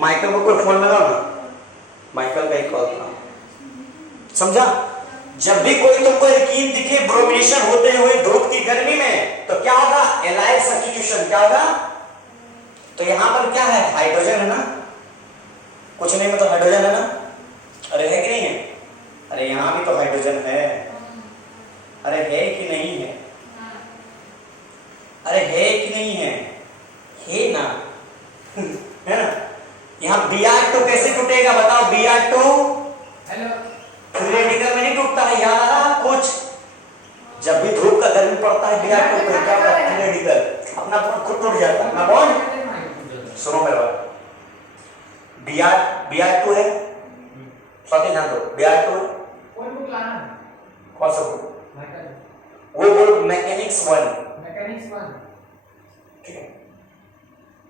Michael को कोई phone लगाओ ना, माइकल का एक कॉल था, समझा। जब भी कोई तुमको एल्कीन दिखे ब्रोमिनेशन होते हुए धूप की गर्मी में, तो क्या होगा, एलाइल सब्स्टिट्यूशन क्या होगा। तो यहां पर क्या है, हाइड्रोजन है ना, कुछ नहीं मतलब हाइड्रोजन है ना, अरे है कि नहीं है, अरे यहां भी तो हाइड्रोजन है, अरे है कि नहीं है, अरे है कि नहीं है ना है ना। यहाँ Br2 कैसे टूटेगा बताओ, Br2 फ्री रेडिकल में नहीं टूटता है, याद आ रहा कुछ। जब भी धूप का गर्मी पड़ता है Br2 तो क्या होता है, फ्री रेडिकल अपना खुद टूट जाता है ना बॉन्ड। सुनो मेरे बात, Br2 है, स्वाति ध्यान दो, Br2 है, कौन सा बुक, वो बोल मैकेनिक्स 1, ठीक है।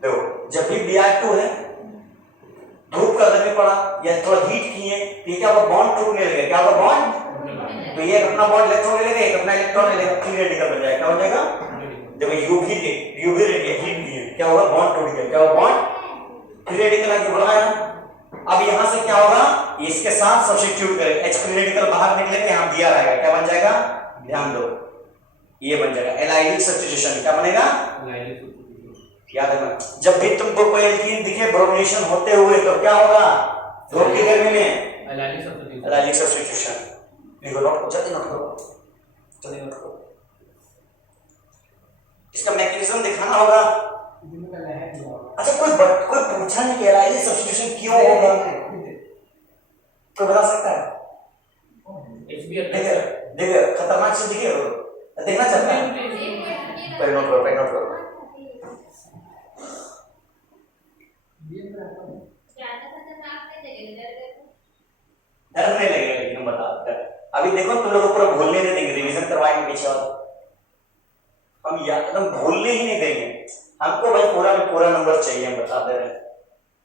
देखो जब भी Br2 है, धूप का गर्मी पड़ा या थोड़ा हीट किए तो क्या होगा, बॉन्ड टूटने लगेगा, क्या होगा बॉन्ड, तो ये अपना बॉन्ड इलेक्ट्रॉन ले लेगा, एक अपना इलेक्ट्रॉन ले लेगा, फ्री रेडिकल बन जाएगा, क्या हो जाएगा, जब यूवी रेडिएशन हीट दिए क्या होगा, बॉन्ड टूट गया, क्या होगा बॉन्ड, फ्री रेडिकल आगे बढ़ाया। अब यहां से क्या होगा, इसके साथ सब्स्टिट्यूट करें, H फ्री रेडिकल बाहर निकलेगा, यहां Br आएगा, क्या बन जाएगा, ध्यान दो, ये बन जाएगा एलाइलिक सब्स्टिट्यूशन, क्या बनेगा, याद है ना। जब भी तुमको कोई एल्कीन दिखे ब्रोमिनेशन होते हुए तो क्या होगा, धूप की गर्मी में एलाइलिक सब्स्टिट्यूशन। लिखो नोट, जल्दी नोट करो, जल्दी नोट करो, इसका मैकेनिज्म दिखाना होगा। अच्छा कोई पूछा नहीं कि एलाइलिक सब्स्टिट्यूशन क्यों होगा, कोई बता सकता है, देखिए खतरनाक से दिखे, देखना चाहता है, पहले नोट करो, डर नहीं लगेगा, लेकिन बता अभी देखो तुम लोग पूरा भूलने नहीं देंगे, रिवीजन करवाएंगे पीछे और हम याद एकदम भूलने ही नहीं देंगे, हमको भाई पूरा में पूरा नंबर चाहिए, हम बता दे रहे हैं।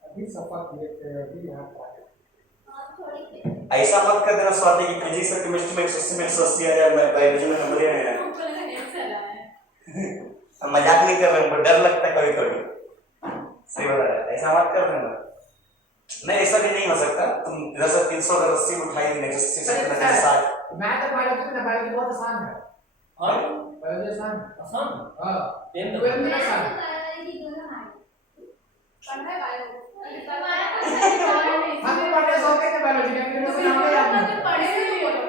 अभी ऐसा मत कर देना स्वाति की फिजिक्स और केमिस्ट्री में 180 में 180 आ जाए, मैं बायोलॉजी में नंबर ही नहीं है हम मजाक नहीं कर रहे हैं, डर लगता है कभी कभी, सही बता रहा है, ऐसा मत कर देना। नहीं ऐसा भी नहीं हो सकता, तुम इधर से 300 अगर 80 उठाई देंगे 60 मैं तो बायोलॉजी बहुत आसान है, हां बायोलॉजी आसान हां ट्वेल्थ में आसान पढ़ना है बायोलॉजी, हम पढ़ने सोचते थे बायोलॉजी में, हम पढ़े नहीं बोलो,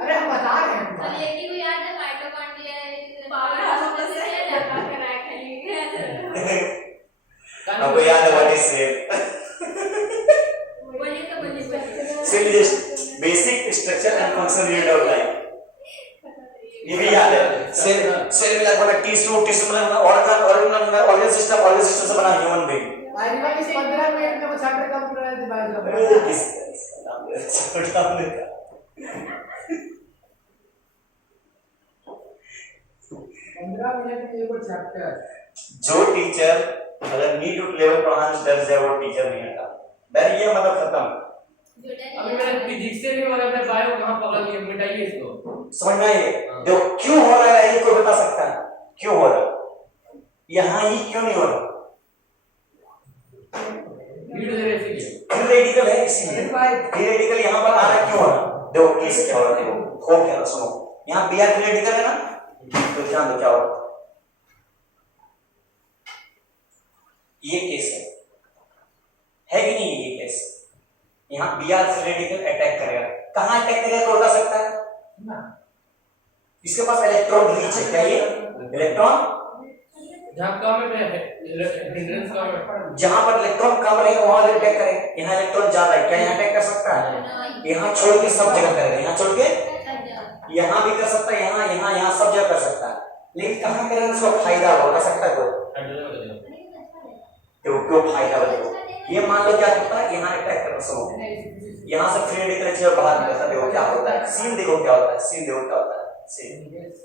अरे हम बता रहे हैं, चलिए एक ही को याद है, माइटोकॉन्ड्रिया पावर हाउस कैसे है, लगा कर रखेंगे, आपको याद है what is cell, cell is basic structure and function unit of life, ये भी याद है। सेल में लगभग टिश्यू में ऑर्गन सिस्टम से बना ह्यूमन बीइंग। आई रिमेंबर इस 15 मिनट में वो चैप्टर का पूरा डिवाइड कर जो टीचर अगर नीट लेवल पढ़ाने डर जाए वो टीचर नहीं आता, डर ये मतलब खत्म। अभी मेरा फिजिक्स से नहीं हो रहा है, बायो कहां पकड़ लिया, मिटाइए इसको, समझ में आइए जो क्यों हो रहा है, ये कोई बता सकता है क्यों हो रहा है, यहां ही क्यों नहीं हो रहा, फ्री रेडिकल है इसीलिए, फ्री रेडिकल यहां पर आ रहा क्यों हो रहा, देखो केस क्या हो रहा है, देखो हो क्या, सुनो यहां Br फ्री रेडिकल है ना, तो ध्यान दो क्या हो रहा है, ये केस है कि नहीं, ये केस यहां Br फ्री रेडिकल अटैक करेगा, कहां अटैक करेगा तो बता सकता है ना, इसके पास इलेक्ट्रॉन रीच है, क्या ये इलेक्ट्रॉन जहां कम है हिंड्रेंस कम है, जहां पर इलेक्ट्रॉन कम रहेगा वहां अटैक करेगा, यहां इलेक्ट्रॉन ज्यादा है, क्या यहां अटैक कर सकता है, यहां छोड़ के सब जगह करेगा, यहां छोड़ के यहां भी कर सकता है, यहां सब जगह कर सकता है, लेकिन कहां करेगा उसको फायदा हो सकता है कोई, तो क्यों फायदा हो, ये मान लो क्या होता है, यहां अटैक कर, सुनो यहां से फ्री रेडिकल बाहर निकलता है, देखो क्या होता है, सीन देखो क्या होता है, सीन देखो क्या होता है, सीन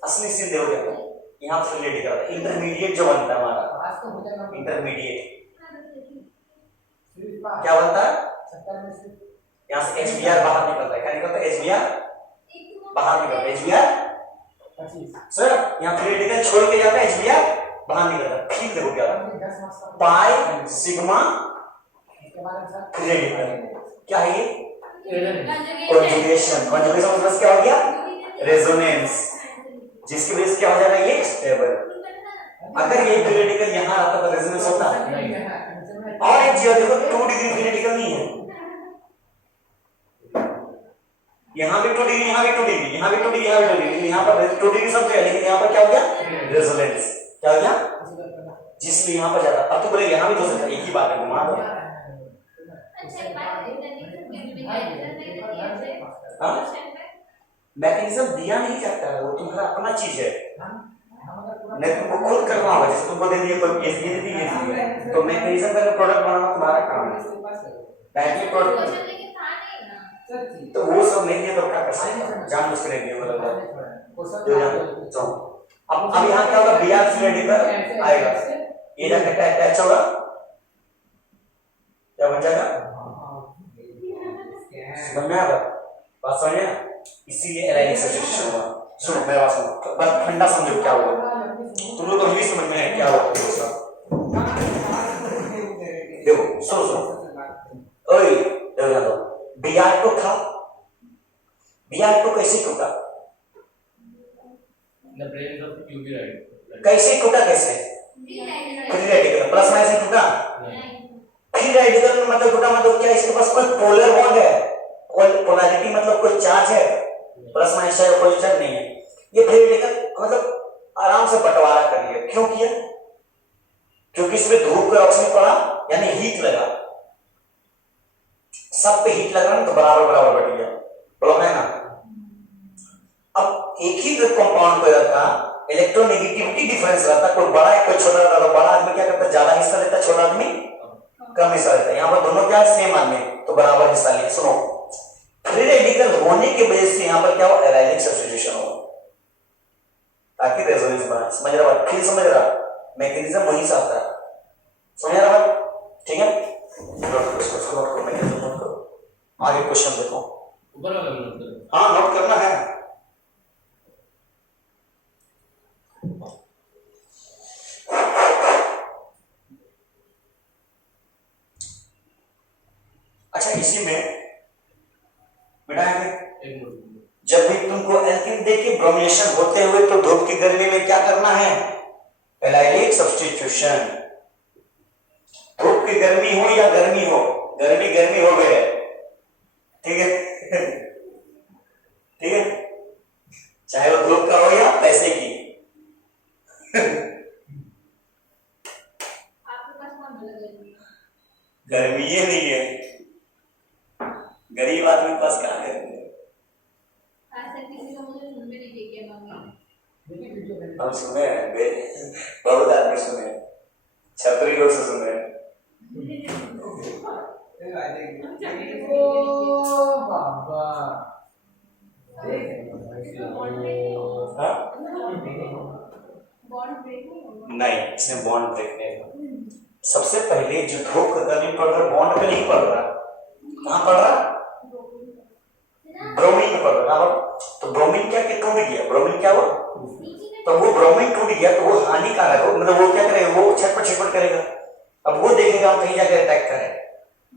असली सीन देखो क्या होता है, यहां फ्री रेडिकल इंटरमीडिएट जो बनता है हमारा, इंटरमीडिएट क्या बनता है, यहां से HBr बाहर निकलता है, क्या निकलता है, HBr बाहर निकलता है, HBr सर यहाँ फ्री रेडिकल छोड़ के जाता है, HBr बाहर निकलता है। फिर देखो क्या पाई सिग्मा फ्री रेडिकल, क्या है ये? कॉन्जुगेशन। कॉन्जुगेशन मतलब क्या हो गया? रेजोनेंस, जिसकी वजह से क्या हो जाएगा? ये स्टेबल। अगर ये फ्री रेडिकल यहाँ आता तो रेजोनेंस होता है। और एक चीज देखो, 2 डिग्री फ्री रेडिकल नहीं है, यहाँ भी 2 डिग्री, यहाँ भी 2 डिग्री, यहाँ भी 2 डिग्री, यहाँ भी 2 डिग्री, यहाँ पर 2 डिग्री सब जगह, लेकिन यहाँ पर क्या हो गया? रेजोनेंस। क्या हो गया? जिसमें यहाँ पर ज्यादा। अब तो बोले यहाँ भी तो सकता, एक ही बात है, घुमा दो। मैकेनिज्म दिया नहीं जाता है, वो तुम्हारा अपना चीज है, नहीं तुमको खुद करना होगा। जैसे तुमको दे दिए कोई ये दे दी, तो मैकेनिज्म का प्रोडक्ट बनाना तुम्हारा काम है। बैटरी प्रोडक्ट तो वो सब नहीं है, तो क्या कर सकते हैं? जान मुझ के नहीं दिया मतलब तो अब यहाँ क्या होगा? Br फ्री रेडिकल आएगा, ये जाके अटैच होगा, क्या बन जाएगा? समझ में आ रहा? बात समझ में? इसीलिए एलाइनिक सब्स्टिट्यूशन हुआ। सुनो मेरा बात सुनो, बस ठंडा समझो क्या हुआ। तुम लोग अभी समझ में है क्या हुआ? देखो सुनो सुनो, ओए देखो, Br को था, Br को कैसे टूटा? कैसे टूटा? कैसे? फ्री रेडिकल प्लस माइनस से टूटा। फ्री रेडिकल मतलब टूटा मतलब क्या? इसके पास कोई पोलर बॉन्ड है, पोलैरिटी मतलब कोई चार्ज है, प्लस माइनस चार्ज कोई चार्ज नहीं है। ये फ्री रेडिकल मतलब आराम से बंटवारा कर लिया। क्यों किया? क्योंकि इसमें धूप का रोशनी पड़ा, यानी हीट लगा, सब पे हीट लग रहा है, तो बराबर बराबर बढ़ गया, बोलो है ना? अब एक ही कंपाउंड को रहता इलेक्ट्रोनेगेटिविटी डिफरेंस रहता, कोई बड़ा है कोई छोटा रहता, तो बड़ा आदमी क्या करता है? ज्यादा हिस्सा लेता, छोटा आदमी कम हिस्सा लेता है। यहाँ पर दोनों क्या है? सेम आदमी, तो बराबर हिस्सा लिया। सुनो, फ्री रेडिकल होने की वजह से यहाँ पर क्या हो? एलाइनिक सब्स्टिट्यूशन हो, ताकि रेजोनेंस बना। समझ रहा? फिर समझ रहा? मैकेनिज्म वहीं से आता है, समझ रहा? ठीक है, आगे क्वेश्चन देखो। हाँ नोट करना है। अच्छा, इसी में बेटा जब भी तुमको एल्कीन देके ब्रोमिनेशन होते हुए तो धूप की गर्मी में क्या करना है? एलाइनिक सब्स्टिट्यूशन। धूप की गर्मी हो या गर्मी हो, गर्मी हो गए, ठीक है ठीक है, चाहे वो धूप का हो या पैसे की। गर्मी ये नहीं है, गरीब आदमी के पास क्या गर्मी है? हम सुने बहुत आदमी सुने, छतरी लोग से सुने। नहीं, इसमें बॉन्ड ब्रेक नहीं। सबसे पहले जो धूप का गर्मी पड़ रहा, बॉन्ड पे नहीं पड़ रहा, कहाँ पड़ रहा? ब्रोमीन में पड़ रहा। तो ब्रोमीन क्या टूट गया, ब्रोमीन क्या हुआ? तो वो ब्रोमीन टूट गया तो वो हानिकारक हो, मतलब वो क्या करेगा? वो छटपट करेगा। अब वो देखेगा हम कहीं जाकर अटैक करें,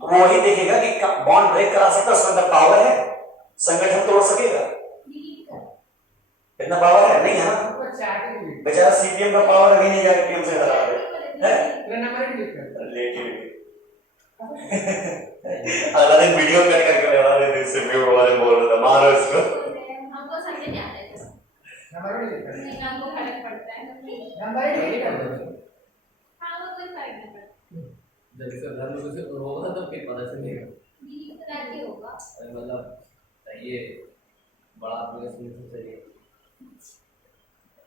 तो वो वही देखेगा कि बॉन्ड ब्रेक करा सकता, उसके अंदर पावर है, संगठन तोड़ सकेगा, इतना पावर है नहीं है ना? बेचारा सीपीएम का पावर अभी नहीं जाकर टीएम से हरा है। अगला दिन वीडियो कट करके लगा देते, सीपीएम वाले बोल रहा था मारो इसको। हमको समझ नहीं आता है, नंबर नहीं हमको फर्क पड़ता है, नंबर नहीं करते। हां वो कोई फर्क नहीं पड़ता, जब से घर में से होगा तो फिर पता चलेगा ये तो क्या होगा। मतलब ये बड़ा एप्लीकेशन से चाहिए।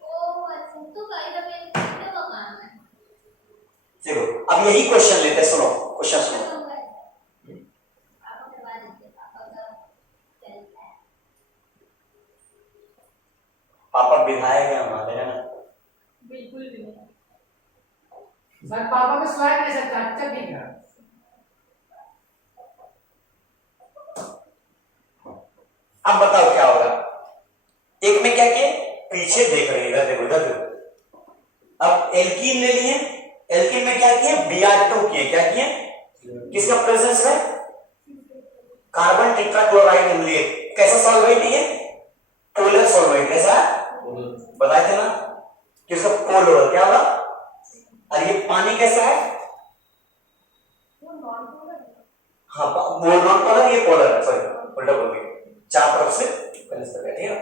ओ अच्छा, तो कायदा में तो काम है। चलो अब यही क्वेश्चन लेते हैं, सुनो क्वेश्चन सुनो। पापा विधायक है हमारे, है ना? बिल्कुल भी नहीं सर, पापा को स्वागत नहीं सकता, अच्छा ठीक है। अब बताओ क्या होगा? एक में क्या किए? पीछे देख रहे हैं, इधर देखो इधर देखो। अब एल्कीन ले लिए, एल्कीन में क्या किए, Br2 किए, क्या किए, किसका प्रेजेंस है, कार्बन टेट्राक्लोराइड लिए। कैसा सॉल्वेंट है ये, पोलर सॉल्वेंट, कैसा बताए थे ना कि उसका पोलर क्या होगा। और ये पानी कैसा है, हाँ वो नॉन पोलर, ये पोलर है, सॉरी उल्टा बोल गया, चार तरफ से ठीक है।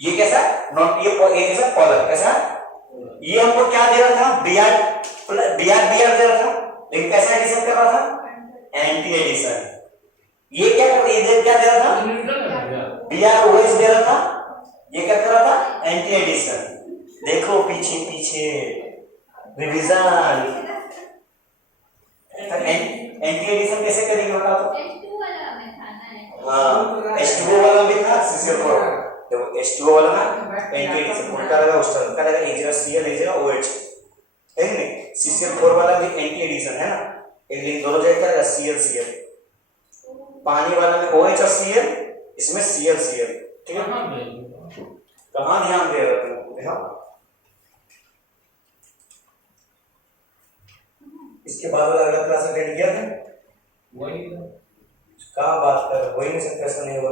ये कैसा है, नॉन, ये कैसा पोलर, कैसा है, ये हमको क्या दे रहा था, Br दे रहा था, लेकिन कैसा एडिशन कर रहा था, एंटी एडिशन। ये क्या कर, ये क्या दे रहा था, BrOH दे रहा था, ये क्या कर रहा था, एंटी एडिशन। देखो पीछे पीछे रिवीजन। एंटी एडिशन कैसे करेंगे बता दो। हाँ H2O वाला भी था, CCl4, देखो H2O वाला ना एंटी एडिशन उल्टा लगा, उस तरह का लगा, एक जगह Cl एक जगह OH, है नहीं। CCl4 वाला भी एंटी एडिशन है ना, एक लिंक दोनों जगह क्या लगा, Cl पानी वाला में OH और Cl, इसमें Cl ठीक है। कहाँ ध्यान दे रहे हो देखो। इसके बाद वाला अगला क्लास अटेंड किया था, वही कहाँ बात कर, वही नहीं सकता, ऐसा नहीं होगा।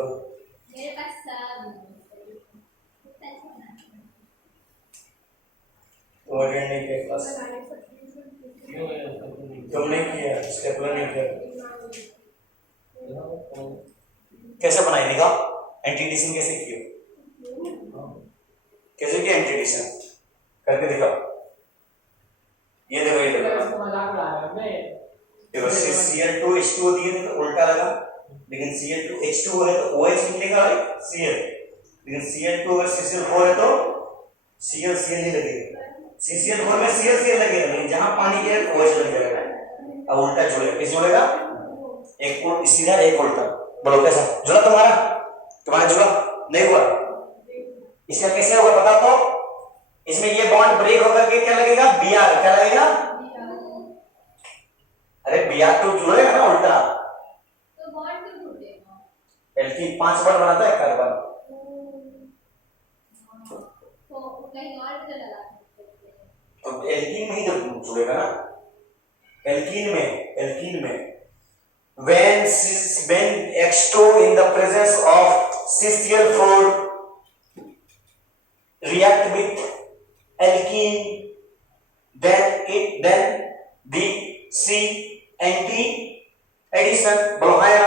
मेरे पास सब तो अटेंड नहीं किया क्लास, तुमने किया, स्टेपलर नहीं किया। कैसे बनाई दिखा, एंटी एडिशन कैसे किया, कैसे किया एंटी एडिशन करके दिखाओ। ये देखो, ये देखो Cl2 H2O दिए थे तो उल्टा लगा, लेकिन Cl2 H2O है तो OH निकलेगा Cl, लेकिन Cl2 और CCl4 है तो Cl नहीं लगेगा। CCl4 में Cl लगेगा, लेकिन जहां पानी के OH लग जाएगा। अब उल्टा जुड़ेगा, किस जुड़ेगा, एक सीधा एक उल्टा। बोलो कैसा जुड़ा, तुम्हारा जुड़ा नहीं हुआ, इसका कैसे होगा बता तो। इसमें ये बॉन्ड ब्रेक होकर के क्या लगेगा, Br, क्या लगेगा, अरे Br2 जुड़ेगा ना उल्टा, तो बॉन्ड क्यों टूटेगा, एल्कीन 5 बॉन्ड बनाता है कार्बन, तो कहीं और भी तो लगा सकते हैं। तो एल्कीन में ही तो जुड़ेगा ना, एल्कीन में when H2 in the presence of CCl4 react with alkene, then the C anti addition. बोलो हाँ या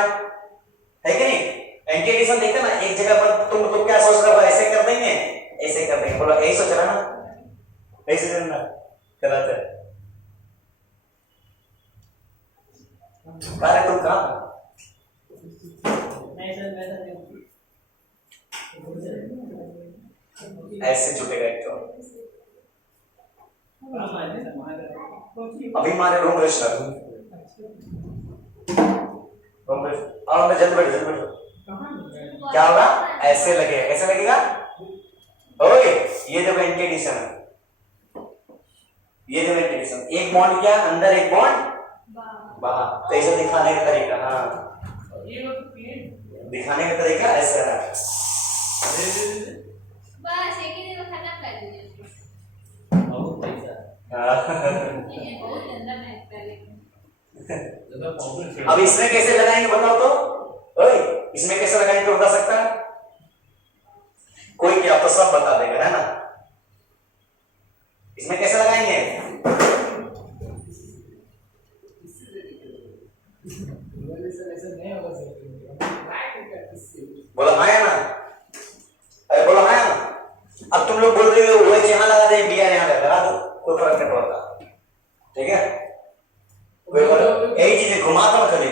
है कि नहीं, एंटी एडिशन देखते ना एक जगह पर, तुम क्या सोच रहे हो, ऐसे कर देंगे, ऐसे कर देंगे, बोलो यही सोच रहा ना, ऐसे करना गलत है। कार्य तुम कहाँ, ऐसे जुटेगा एक तो। अभी हमारे रूम रजिस्टर और जल्दी बैठो, क्या होगा, ऐसे लगेगा, कैसे लगेगा, ओए ये देखो एंटी एडिशन है, ये देखो एंटी एडिशन, एक बॉन्ड क्या अंदर, एक बॉन्ड बाहर, तो ऐसे दिखाने का तरीका, हाँ दिखाने का तरीका ऐसा है। बस एक ही दिन में खत्म कर दीजिए, बहुत पैसा ये बहुत गंदा महकता है लेकिन। अब इसमें कैसे लगाएंगे बताओ तो, ओए इसमें कैसे लगाएंगे बता सकता है कोई, क्या तो सब बता देगा, है ना। इसमें कैसे लगाएंगे, बोला हाँ या ना, अरे बोला हाँ या ना। अब तुम लोग बोल रहे हो OH यहाँ लगा दे, Br यहाँ लगा दो, कोई फर्क नहीं पड़ता, ठीक है। यही चीजें घुमाता मत कभी,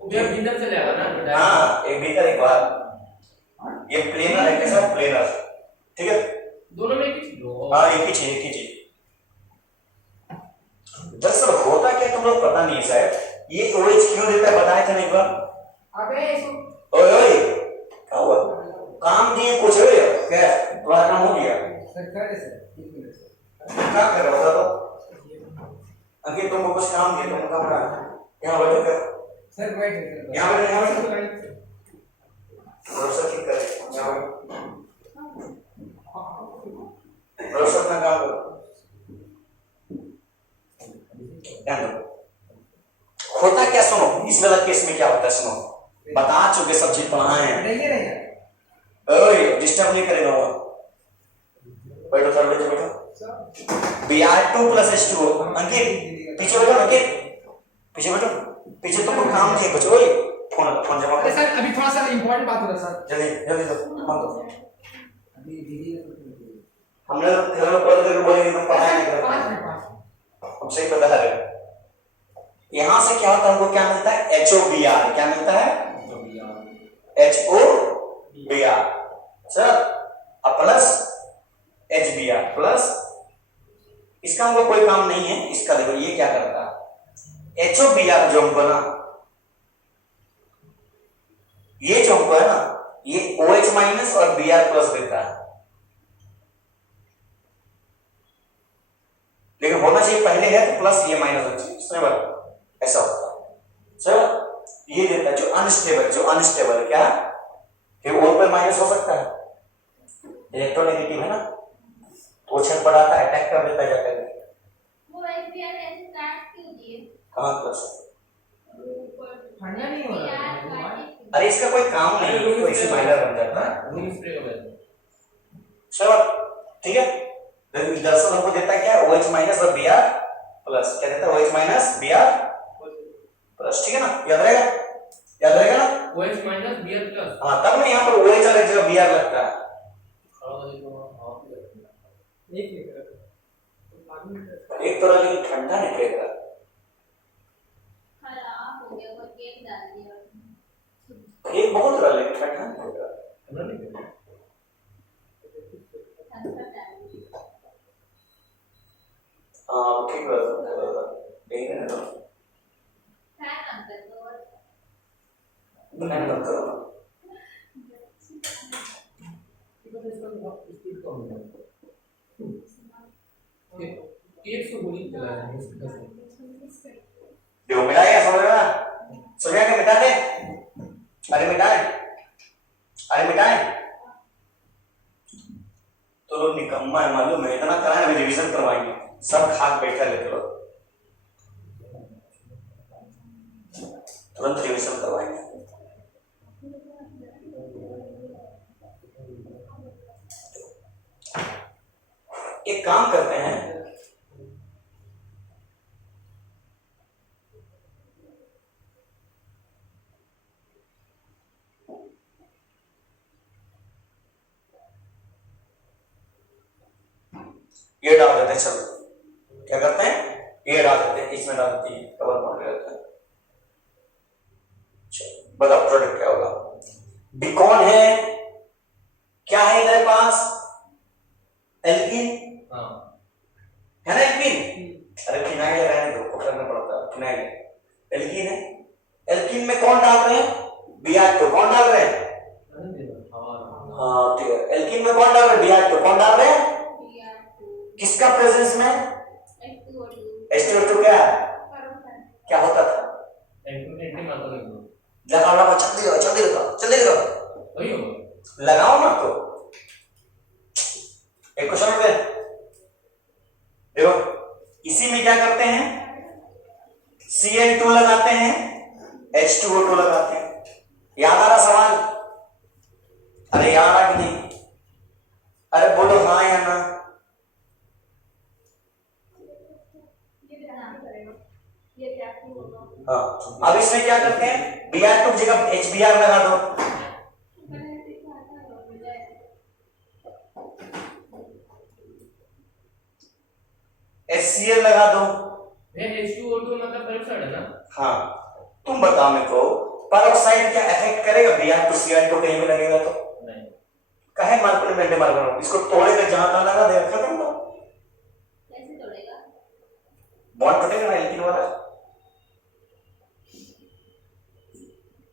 भीतर से जाएगा ना, हाँ एक भीतर एक बाहर, ये प्लेनर है कैसा, प्लेनर, ठीक है, दोनों में एक ही चीज, हाँ एक ही चीज। दरअसल होता क्या तुम लोग पता नहीं शायद, ये OH क्यों देता है बताए थे ना एक बार। ओए ओए क्या हुआ, काम दिए कुछ हो क्या, तुम्हारा काम हो गया, क्या कर रहा था तो अंकित, तुमको कुछ काम दिया, तुम काम करा, यहाँ बैठो क्या सर बैठ, यहाँ बैठो, ठीक करे यहाँ बैठो। ध्यान दो। होता क्या सुनो, इस वाला केस में क्या होता है सुनो, बता चुके सब चीज पढ़ाए हैं। ओए डिस्टर्ब नहीं करेगा वो, बैठो थर्ड पे बैठो। Br2 प्लस H2O, अंकित पीछे बैठो, अंकित पीछे बैठो, पीछे तो कोई काम नहीं है कुछ। ओए फोन जमा अरे करो सर अभी थोड़ा सा इंपॉर्टेंट बात हो रहा है सर। जल्दी जल्दी दो, हम दो हमने घर में पढ़ के बोलेंगे तो पढ़ाया नहीं करेगा। 5 मिनट हम सही बता रहे हैं। यहां से क्या होता है, हमको क्या मिलता है, HOBr। क्या मिलता है, HOBr सर, अब प्लस HBr प्लस, इसका हमको कोई काम नहीं है। इसका देखो ये क्या करता है, HOBr जो हमको ना, ये जो हमको है ना, ये OH माइनस और Br प्लस देता है, लेकिन होना चाहिए पहले है तो प्लस ये माइनस होना चाहिए, समझ बात, ऐसा होता है सर। ये देता है जो अनस्टेबल है, क्या फिर O पर माइनस हो सकता है, इलेक्ट्रोनेगेटिव है ना, तो छत बढ़ाता है, अटैक कर देता है जाकर। वो एसबीआई ऐसे काट क्यों दिए? कहां प्लस, ठंडा नहीं हो रहा यार है। काटे अरे इसका कोई काम नहीं है, तो इसे माइनर बन जाता है। रूम स्प्रे हो गया। चलो ठीक है, दरअसल हमको देता है क्या, OH माइनस और Br प्लस, क्या देता है, OH माइनस Br प्लस, ठीक है ना, याद रहेगा ना। OH minus Br plus. हाँ तब ना यहाँ पर OH और जगह Br लगता है। एक तो लेकिन ठंडा निकलेगा, खराब हो गया, कोई केक डाल दिया। एक बहुत रहा लेकिन ठंडा निकलेगा। ठंडा डाल दिया। हाँ ठीक है, यही है ना, फैन ऑन कर दो और फैन बंद करो। एक सौ गोली चला रहा है। देखो मिटाएगा, समझ में के मिटा दे, अरे मिटाए तो लोग निकम्मा है, मालूम है, इतना कराए में रिवीजन करवाएंगे, सब खाक बैठा लेते लोग, तुरंत रिवीजन करवाएंगे। एक काम करते हैं, ये डाल देते हैं, चलो क्या करते हैं, ये डाल देते हैं, इसमें डाल देते हैं, कवर बॉन्ड ले लेते हैं। चलो बताओ प्रोडक्ट क्या होगा, बी कौन है, क्या है इधर पास, एल्कीन है ना, एल्कीन, अरे फिनाइल रहने दो, पकड़ना पड़ता है, फिनाइल एल्कीन है, एल्कीन में कौन डाल रहे हैं, Br2, कौन डाल रहे हैं, हाँ ठीक है, एल्कीन में कौन डाल रहे हैं, Br2, कौन डाल रहे हैं, किसका प्रेजेंस में, H2O2 क्या होता था, लगाओ जल्दी लगाओ, लगाओ ना तो एक क्वेश्चन पे देखो, इसी में क्या करते हैं, Cl2 लगाते हैं, H2O2 लगाते हैं, याद आ रहा सवाल, अरे याद आ कि नहीं, अरे बोलो हाँ या ना, हाँ। अब इसमें क्या करते हैं, Br2 की जगह HBr लगा दो, HCl लगा दो, H2O2 मतलब पेरोक्साइड है ना। हाँ तुम बताओ मेरे को, पेरोक्साइड क्या इफेक्ट करेगा, Br2 Cl2 कहीं भी लगेगा तो नहीं, कहे मार्कर में मार्कर इसको तोड़ेगा, जहां तहां लगा देगा, खत्म तो कैसे तोड़ेगा? बॉन्ड टूटेगा ना एल्कीन वाला,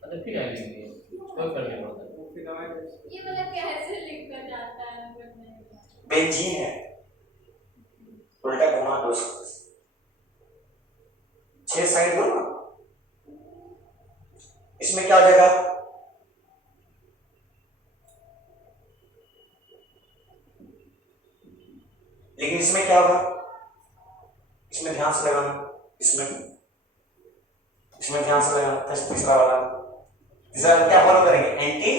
मतलब फिर आएंगे कोई फर्क नहीं पड़ता। ये वाला कैसे लिखा जाता है, बेंजीन है, उल्टा घुमा दो, 6 साइड दो ना, इसमें क्या हो जाएगा, लेकिन इसमें क्या होगा, इसमें ध्यान से लगाना, इसमें इसमें ध्यान से लगा तीसरा वाला। तीसरा क्या फॉलो करेंगे? एंटी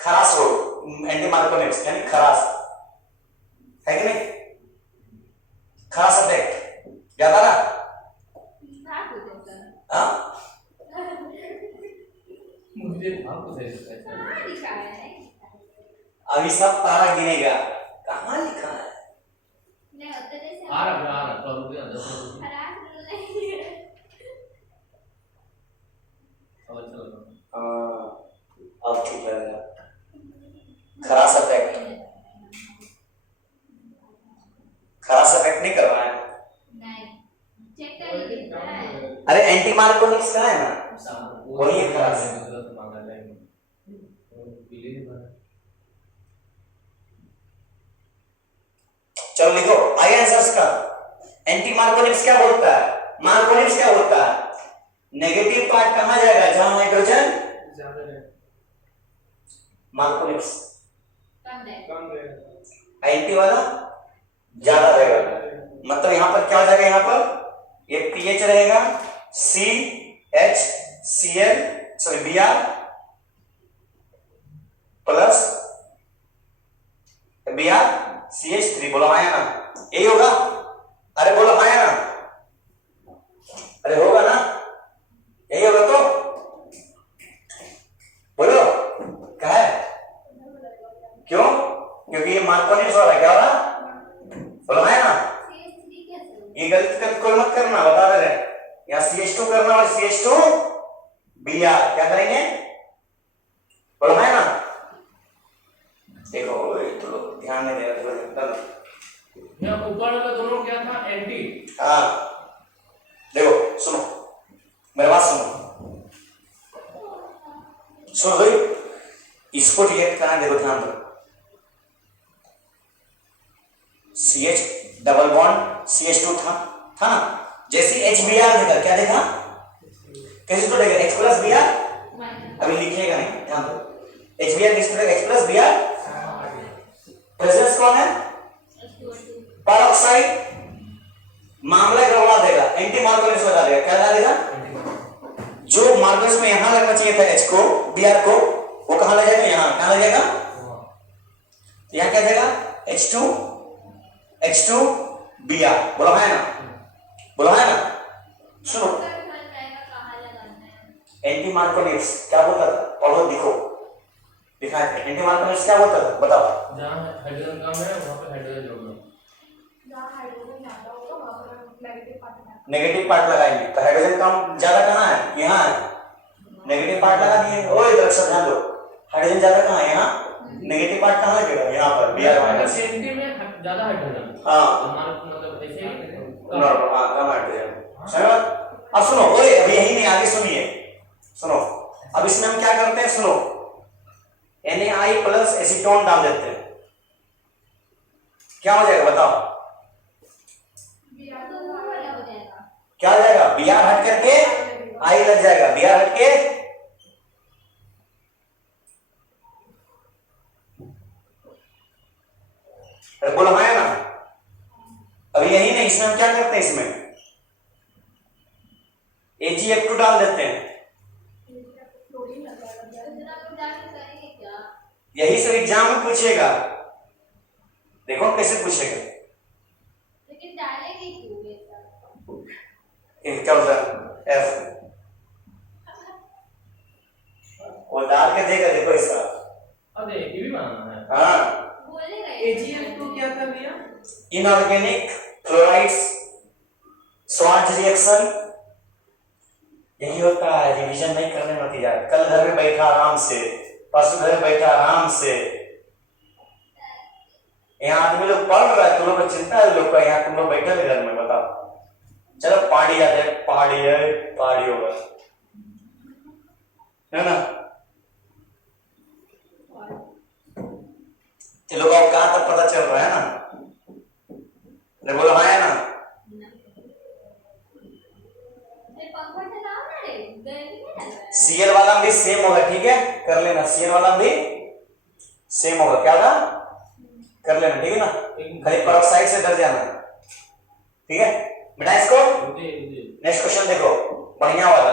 खरास रोग, एंटी मार्कोनिक्स यानी खरास है कि नहीं? खरास इफेक्ट याद आ रहा? हाँ मुझे था कुछ ऐसा। कहाँ लिखा है? अभी सब तारा गिनेगा, कहाँ लिखा है? नहीं होते जैसे आ रहा 100 रुपया 10 रुपया खराब नहीं है। और चलो। अब ठीक लगेगा। खरास इफेक्ट, खरास इफेक्ट नहीं करवाना है। नहीं चेक कर लीजिए। अरे एंटी मार्कोनिक्स का है ना, वही है खरास। चलो लिखो आई आंसर्स का। एंटी मार्कोनिक्स क्या बोलता है? मार्कोनिक्स क्या बोलता है? नेगेटिव पार्ट कहां जाएगा? जहां हाइड्रोजन ज्यादा है, मार्कोनिक्स कम है। एंटी वाला ज्यादा रहेगा। मतलब यहां पर क्या हो जाएगा? यहां पर ये पीएच रहेगा CHCl sorry Br plus BrCH3। बोलो आया ना? यही होगा? अरे बोलो आया ना? अरे होगा ना? यही होगा तो बोलो क्या है? क्यों? क्योंकि ये मार्कोनिक्स वाला क्या हो रहा? बोलो आया ना? ये गलती कर कोई मत करना, बता दे रहे हैं। यहाँ CH2 करना और CH2 Br क्या करेंगे? बोलो है ना? देखो तो लोग ध्यान नहीं दे रहे। यहाँ ऊपर वाला दोनों क्या था? एंटी। हाँ देखो सुनो मेरी बात सुनो, सुनो भाई इसको रिएक्ट करना। देखो ध्यान दो, CH डबल बॉन्ड CH2 था ना? जैसे HBr देखा, क्या देखा? कैसे तो देखा? H प्लस Br अभी लिखिएगा नहीं, ध्यान दो। HBr किस तरह? H प्लस Br प्रेजेंस कौन है? परऑक्साइड। मामला गड़बड़ा देगा, एंटी मार्कोनिक्स लगा देगा। क्या लगा देगा? जो मार्कोनिक्स में यहां लगना चाहिए था H को Br को, वो कहां ले जाएगा? यहां। कहां ले जाएगा? यहां क्या देगा? H2 Br। बोलो है ना? बोलो है ना? सुनो एंटी मार्कोनिक्स क्या बोलता था? पढ़ो दिखो, दिखा है। एंटी मार्कोनिक्स क्या बोलता था? बताओ। जहाँ हाइड्रोजन कम है वहाँ पे हाइड्रोजन जोड़ना। नेगेटिव पार्ट लगाएंगे तो हाइड्रोजन कम ज्यादा कहाँ है? यहाँ है। नेगेटिव पार्ट लगा दिए। ओए दर्शक ध्यान दो, हाइड्रोजन ज्यादा कहाँ है? यहाँ। नेगेटिव पार्ट कहाँ लगेगा? यहाँ पर Br माइनस। एंटी में ज्यादा हाइड्रोजन। हाँ हमारा मतलब ऐसे ही नॉर्मल, हाँ कम हाइड्रोजन। समझ? अब सुनो, ओए अभी यही नहीं, आगे सुनिए। सुनो अब इसमें हम क्या करते हैं? सुनो Na प्लस एसीटोन डाल देते हैं, क्या हो जाएगा? बताओ क्या हो जाएगा? Br हट करके I लग जाएगा। Br हट के बोलो है ना? अभी यही नहीं, इसमें हम क्या करते हैं? इसमें AgF2 डाल देते हैं। यही सब एग्जाम में पूछेगा, देखो कैसे पूछेगा। लेकिन डालेंगे क्यों ये सब? क्या होता है? F वो डाल के देगा। देखो इसका, अरे ये भी बनाना है। हाँ बोलेगा AgF तो क्या कर लिया? Inorganic fluorides Swarts reaction. यही होता है, रिवीजन नहीं करने में होती यार। कल घर में बैठा आराम से, परसों घर में बैठा आराम से, यहाँ आदमी लोग पढ़ रहा है, तुम लोग को चिंता है लोग का। यहाँ तुम लोग बैठे घर में, बताओ। चलो पहाड़ी आते हैं, पहाड़ी होगा है ना? चलो अब कहां तक पता चल रहा है ना? बोलो हाँ है ना? Cl वाला भी सेम होगा, ठीक है? कर लेना। Cl वाला भी सेम होगा, क्या होगा? कर लेना, ठीक है ना? खाली पेरोक्साइड से डर जाना, ठीक है? मिटा इसको। नेक्स्ट क्वेश्चन देखो, बढ़िया वाला।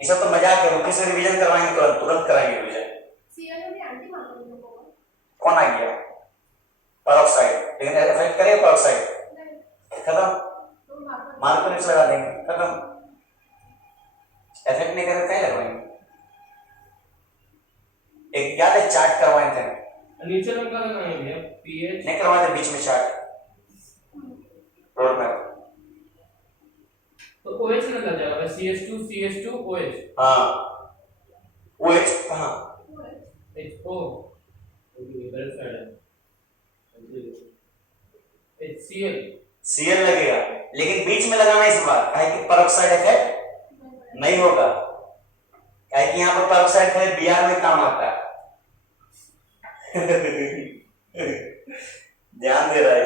ये सब तो मजाक है, रुके से रिवीजन करवाएंगे, तुरंत तुरंत कराएंगे रिवीजन। सीएल में एंटी मान लो लोगों को। कौन आ गया? पेरोक्साइड, लेकिन इफेक्ट करेगा पेरोक्साइड, खत्म। तो मार्कर लगा देंगे, खत्म। इफेक्ट नहीं करेगा क्या लगवाएंगे? एक याद है चार्ट करवाए थे, नीचे में क्या लगाएंगे? पीएच नहीं करवाए थे बीच में चार्ट, रोड मैप। तो OH में लग जाएगा भाई, CH2 OH। हाँ OH कहाँ? HO इधर साइड है, HCl Cl लगेगा, लेकिन बीच में लगाना इस बार, काहे कि पेरोक्साइड इफेक्ट नहीं होगा, काहे कि यहाँ पर पेरोक्साइड खाली Br में काम आता है। ध्यान दे रहा है,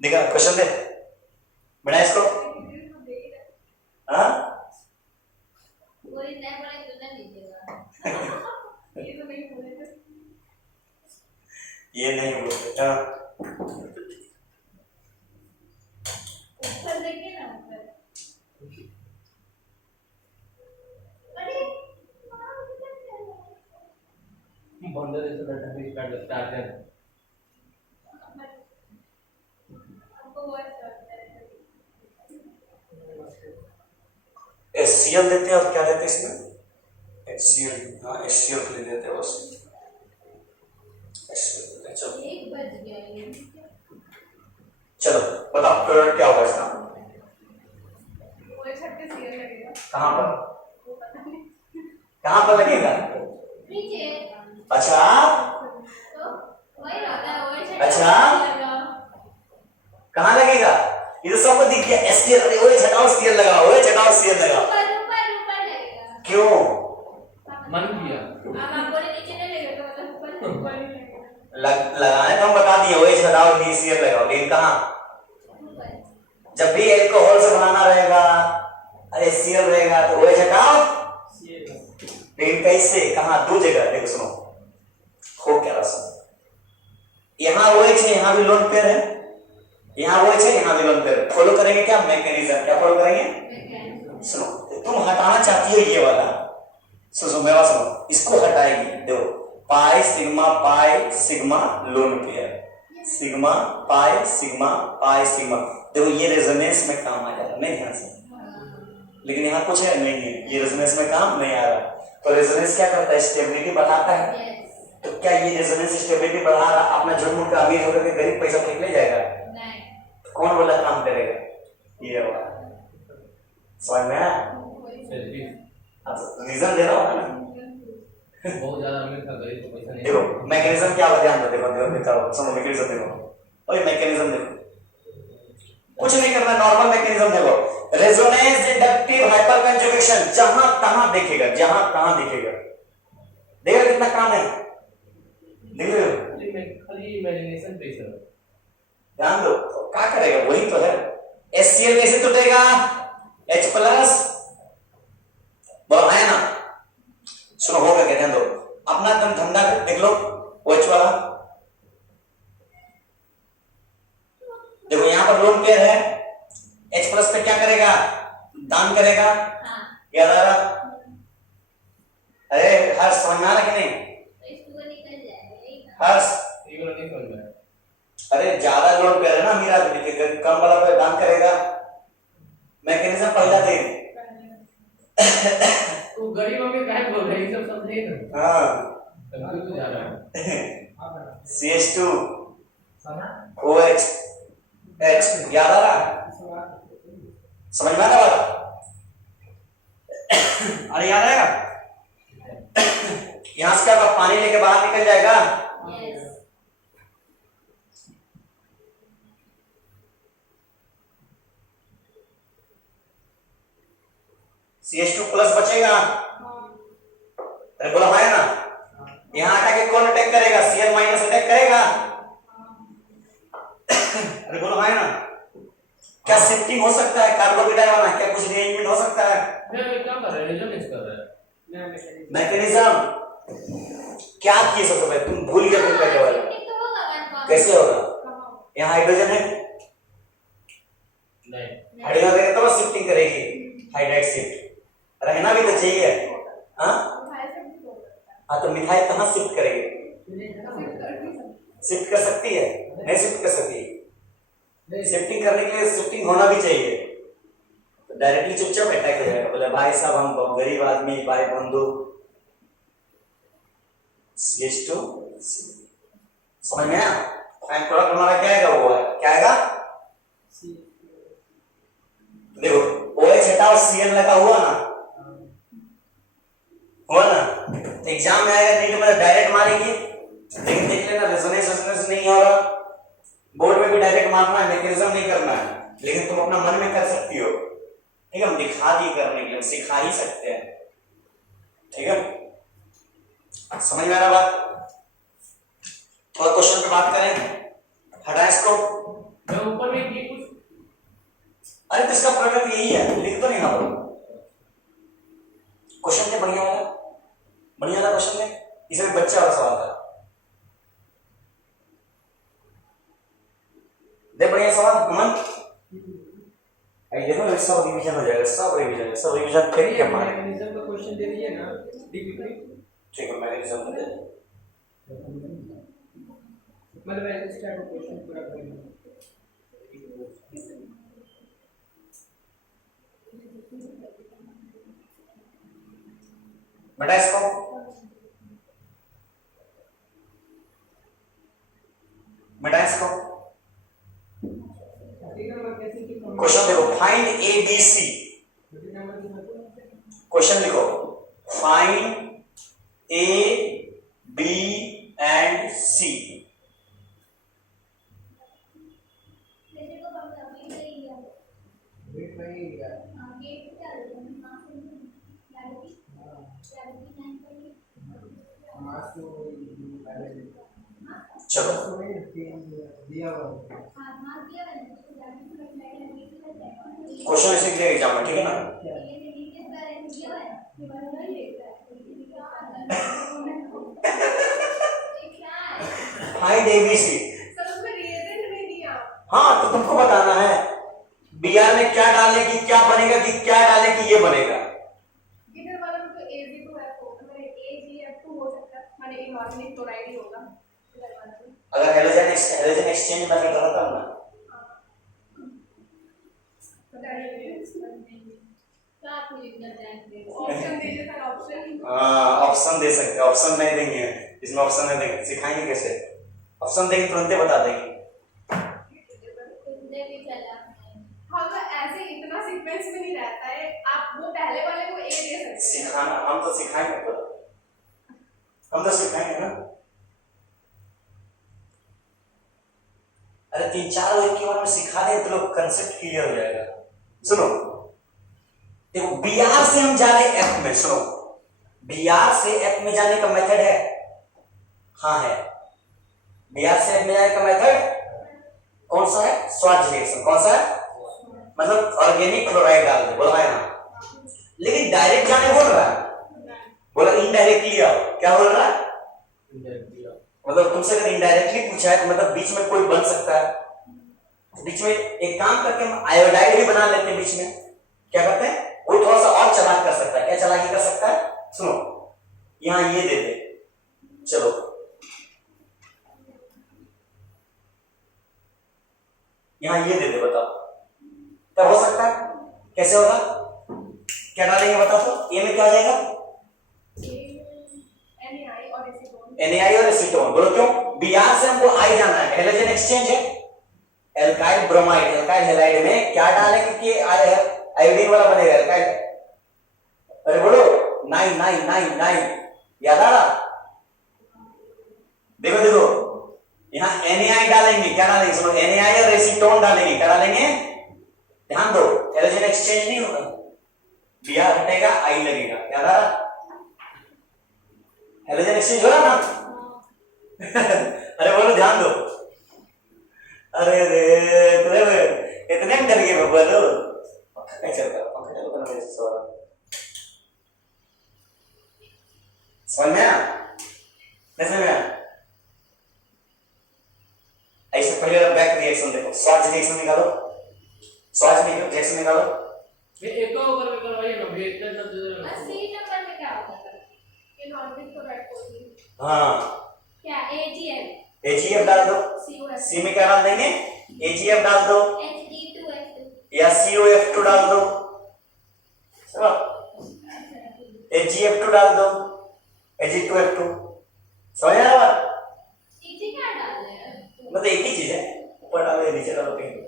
देखा क्वेश्चन दे बना इसको। हाँ कोई नया बड़ा तो नहीं लीजिएगा। ये तो नहीं बोले थे। ये नहीं बोलते। हाँ ऊपर देखिए ना ऊपर। अरे बंदर जैसे बैठा है, स्टार्ट स्टार्ट है। आपको वो अच्छा HCl देते हैं और क्या देते हैं इसमें? HCl, हाँ HCl ले देते हैं बस। HCl देते हैं, चलो एक बज गया ये। चलो बताओ प्रोडक्ट क्या होगा इसका? वो एक छत के सीएल लगेगा। कहाँ पर? वो पता नहीं। कहाँ पर लगेगा? नीचे। अच्छा तो वही रहता है, वही छत। अच्छा। कहाँ लगेगा? ये तो सबको दिख गया। HCl, अरे ओए हटाओ Cl लगाओ, ओए हटाओ Cl लगाओ। ऊपर ऊपर ऊपर लगेगा। क्यों? मन किया अब आप बोले नीचे नहीं लगेगा तो मतलब ऊपर ऊपर ही लगेगा। लगाने तो हम बता दिए, ओए हटाओ Cl लगाओ, लेकिन कहाँ? ऊपर। जब भी एल्कोहल से बनाना रहेगा, अरे Cl रहेगा तो ओए हटाओ, लेकिन कैसे? कहाँ? दो जगह देखो, सुनो खूब क्या रहा। यहाँ OH है, यहाँ भी लोन पेयर है, यहाँ OH है, यहाँ भी लोन पेयर है। फॉलो करेंगे क्या मैकेनिज्म? क्या फॉलो करेंगे? सुनो, तुम हटाना चाहती हो ये वाला, सुनो मेरा सुनो, इसको हटाएगी, देखो pi sigma lone pair, sigma pi sigma, देखो ये रेजोनेंस में काम आ जाएगा, नहीं ध्यान से। लेकिन यहाँ कुछ है नहीं है, ये रेजोनेंस में काम नहीं आ रहा। तो रेजोनेंस क्या करता है? स्टेबिलिटी बढ़ाता है। तो क्या ये रेजोनेंस स्टेबिलिटी बढ़ा रहा, अपना झुरमुट का अमीर होकर के गरीब पैसा फेंक ले जाएगा? नहीं। तो कौन बोला काम करेगा? ये वाला समझ में आया? रीजन दे रहा हूँ ना, बहुत ज्यादा अमीर था, गरीब को पैसा नहीं। देखो मैकेनिज्म क्या होता है, ध्यान दो, देखो सुनो मैकेनिज्म देखो, ओए मैकेनिज्म देखो, कुछ नहीं करना, नॉर्मल मैकेनिज्म देखो। रेजोनेंस इंडक्टिव हाइपरकंजुगेशन, जहां तहां देखेगा, देखो कितना काम है, देख रहे हो? खाली इमेजिनेशन पे सर, ध्यान दो, क्या करेगा? वही तो है। HCl कैसे टूटेगा? H प्लस, बोलो है ना? सुनो होगा क्या? ध्यान दो, अपना तुम धंधा देख लो, OH वाला देखो, यहाँ पर लोन पेयर है, H प्लस पे क्या करेगा? दान करेगा। हाँ। याद आ रहा? अरे हर्ष समझ में आ रहा कि नहीं? इसको निकल जाएगा यही ना। हर्ष, ये वाला नहीं समझ में आया। अरे ज्यादा लोन पेयर है ना, अमीर आदमी के, कम वाला पे दान करेगा। मैकेनिज्म पहला दे। तो गरीब अमीर काहे बोल रहे हैं, ये सब समझे ना। हाँ कंफ्यूज हो जा रहा है। CH2 OH H, याद आ रहा? समझ में आ रहा बात? अरे याद आएगा? यहां से क्या होगा? पानी लेके बाहर निकल जाएगा। यस। CH2 प्लस बचेगा, अरे बोला है ना? यहां हटा के कौन अटैक करेगा? Cl माइनस अटैक करेगा। अरे बोलो है ना? क्या शिफ्टिंग हो सकता है कार्बोकेटाइन वाला? क्या कुछ रीअरेंजमेंट हो सकता है? मैं क्या कर रहा है, रेजोनेंस कर रहा है। मैकेनिज्म क्या किए सबसे पहले? तुम भूल गए थे पहले वाला। शिफ्टिंग तो होगा मैम। कैसे होगा? यहाँ हाइड्रोजन है, नहीं हाइड्रोजन रहेगा तो शिफ्टिंग करेगी। हाइड्राइड शिफ्ट रहना भी तो चाहिए। हाँ हाँ, तो मिथाइल कहाँ शिफ्ट करेगी? शिफ्ट कर सकती है? नहीं शिफ्ट कर सकती। शिफ्टिंग करने के लिए शिफ्टिंग होना भी चाहिए। तो डायरेक्टली चुपचाप अटैक हो जाएगा, बोले भाई साहब हम बहुत गरीब आदमी, भाई बंधु। समझ में आया? फाइन प्रोडक्ट हमारा क्या आएगा? वो है क्या आएगा? देखो OH हटा और Cl लगा हुआ ना, हुआ ना। एग्जाम में आएगा नहीं तो मतलब डायरेक्ट मारेंगे, लेकिन देख लेना रेजोनेंस नहीं हो रहा। बोर्ड में भी डायरेक्ट मारना है, मैकेनिज्म नहीं करना है, लेकिन तुम अपना मन में कर सकती हो। ठीक है, हम दिखा दिए करने के लिए, सिखा ही सकते हैं। ठीक है, समझ में आ रहा बात? और क्वेश्चन पे बात करें, हटाए इसको। मैं ऊपर में क्लिक कुछ, अरे तो इसका प्रोडक्ट यही है, लिख तो नहीं रहा। क्वेश्चन थे बढ़िया वाला, बढ़िया वाला क्वेश्चन थे, इसमें बच्चा वाला सवाल था। देख बढ़िया सवाल अमन, आई देखो सब रिवीजन हो जाएगा, सब रिवीजन करिए हमारे। मैकेनिज्म का क्वेश्चन दे दिए ना, ठीक है, मैकेनिज्म दे दे। मतलब इस टाइप का क्वेश्चन पूरा करेंगे। बेटा इसको क्वेश्चन देखो, find A B C. Question लिखो, find A B and C. चलो क्वेश्चन ऐसे क्लियर एग्जाम में, ठीक है ना? Find ABC. हाँ तो तुमको बताना है बी आर में क्या डालने की क्या बनेगा, कि क्या डालने की ये बनेगा। इधर वाला में तो AgF2 मतलब AgF2 हो सकता है, माने इनऑर्गेनिक क्लोराइड ही होगा इधर वाला में। अगर हेलोजन एक्सचेंज मेथड रहता ना, ऑप्शन दीजिए सर, ऑप्शन। ऑप्शन दे सकते, ऑप्शन नहीं देंगे इसमें, ऑप्शन नहीं देंगे, सिखाएंगे कैसे? ऑप्शन देंगे तुरंत बता देंगे। हाँ तो ऐसे इतना सीक्वेंस में नहीं रहता है, आप वो पहले वाले को A दे सकते हैं। सिखाना हम तो सिखाएंगे, हम तो सिखाएंगे ना। अरे 3-4 वर्ड के बारे में सिखा दे तो लोग कंसेप्ट क्लियर हो जाएगा। सुनो देखो, बीआर से हम जा रहे एफ में, सुनो बीआर से एफ में जाने का मेथड है, हाँ है। बीआर से एफ में जाने का मेथड कौन सा है? स्वाच रिएक्शन। कौन सा है? मतलब ऑर्गेनिक क्लोराइड डाल दे, बोला है ना। लेकिन डायरेक्ट जाने बोल रहा है, बोला इनडायरेक्टली आओ। क्या बोल रहा है? मतलब तुमसे अगर इनडायरेक्टली पूछा है तो मतलब बीच में कोई बन सकता है। बीच में एक काम करके हम आयोडाइड भी बना लेते हैं बीच में। क्या करते हैं? वो थोड़ा सा और चालाक कर सकता है। क्या चालाकी कर सकता है? सुनो, यहां ये दे दे, चलो यहां ये दे दे, बताओ क्या हो सकता है? कैसे होगा? क्या डालेंगे बताओ तो? ए में क्या हो जाएगा? NaI और एसीटोन। बोलो क्यों? Br से हमको I जाना है, हेलोजन एक्सचेंज है, एल्काइल ब्रोमाइड, एल्काइल हैलाइड में क्या डालें क्योंकि आयोडीन वाला बनेगा एल्काइल। अरे बोलो 9 याद आ रहा? देखो देखो यहाँ NaI डालेंगे, क्या डालेंगे? सुनो, NaI और एसीटोन डालेंगे, क्या डालेंगे? ध्यान दो, हेलोजन एक्सचेंज नहीं होगा, Br हटेगा I लगेगा। याद आ रहा? हेलोजन एक्सचेंज हो रहा ना? अरे बोलो ध्यान दो। अरे रे इतने में डर गए बोलो। पंखा नहीं चलता, पंखा चलो करना मेरे से सवाल। समझ में आया? नहीं समझ में आया? ऐसे पहले बैक रिएक्शन देखो, स्वाच रिएक्शन निकालो, स्वाच रिएक्शन निकालो। ये एक तो ऊपर में करवाइए ना भैया, इतना इतना दे देना। और सी नंबर में क्या होगा सर? इनऑर्गेनिक क्लोराइड कोटिंग हाँ क्या AgF AgF डाल दो, COF सी में क्या डाल देंगे, AgF डाल दो Hd2F2 या COF2 डाल दो, HgF2 डाल दो, Ag2F2, समझ आया बात? नीचे क्या डाल रहे हैं? मतलब एक ही चीज है, ऊपर डालो नीचे डालो कहीं,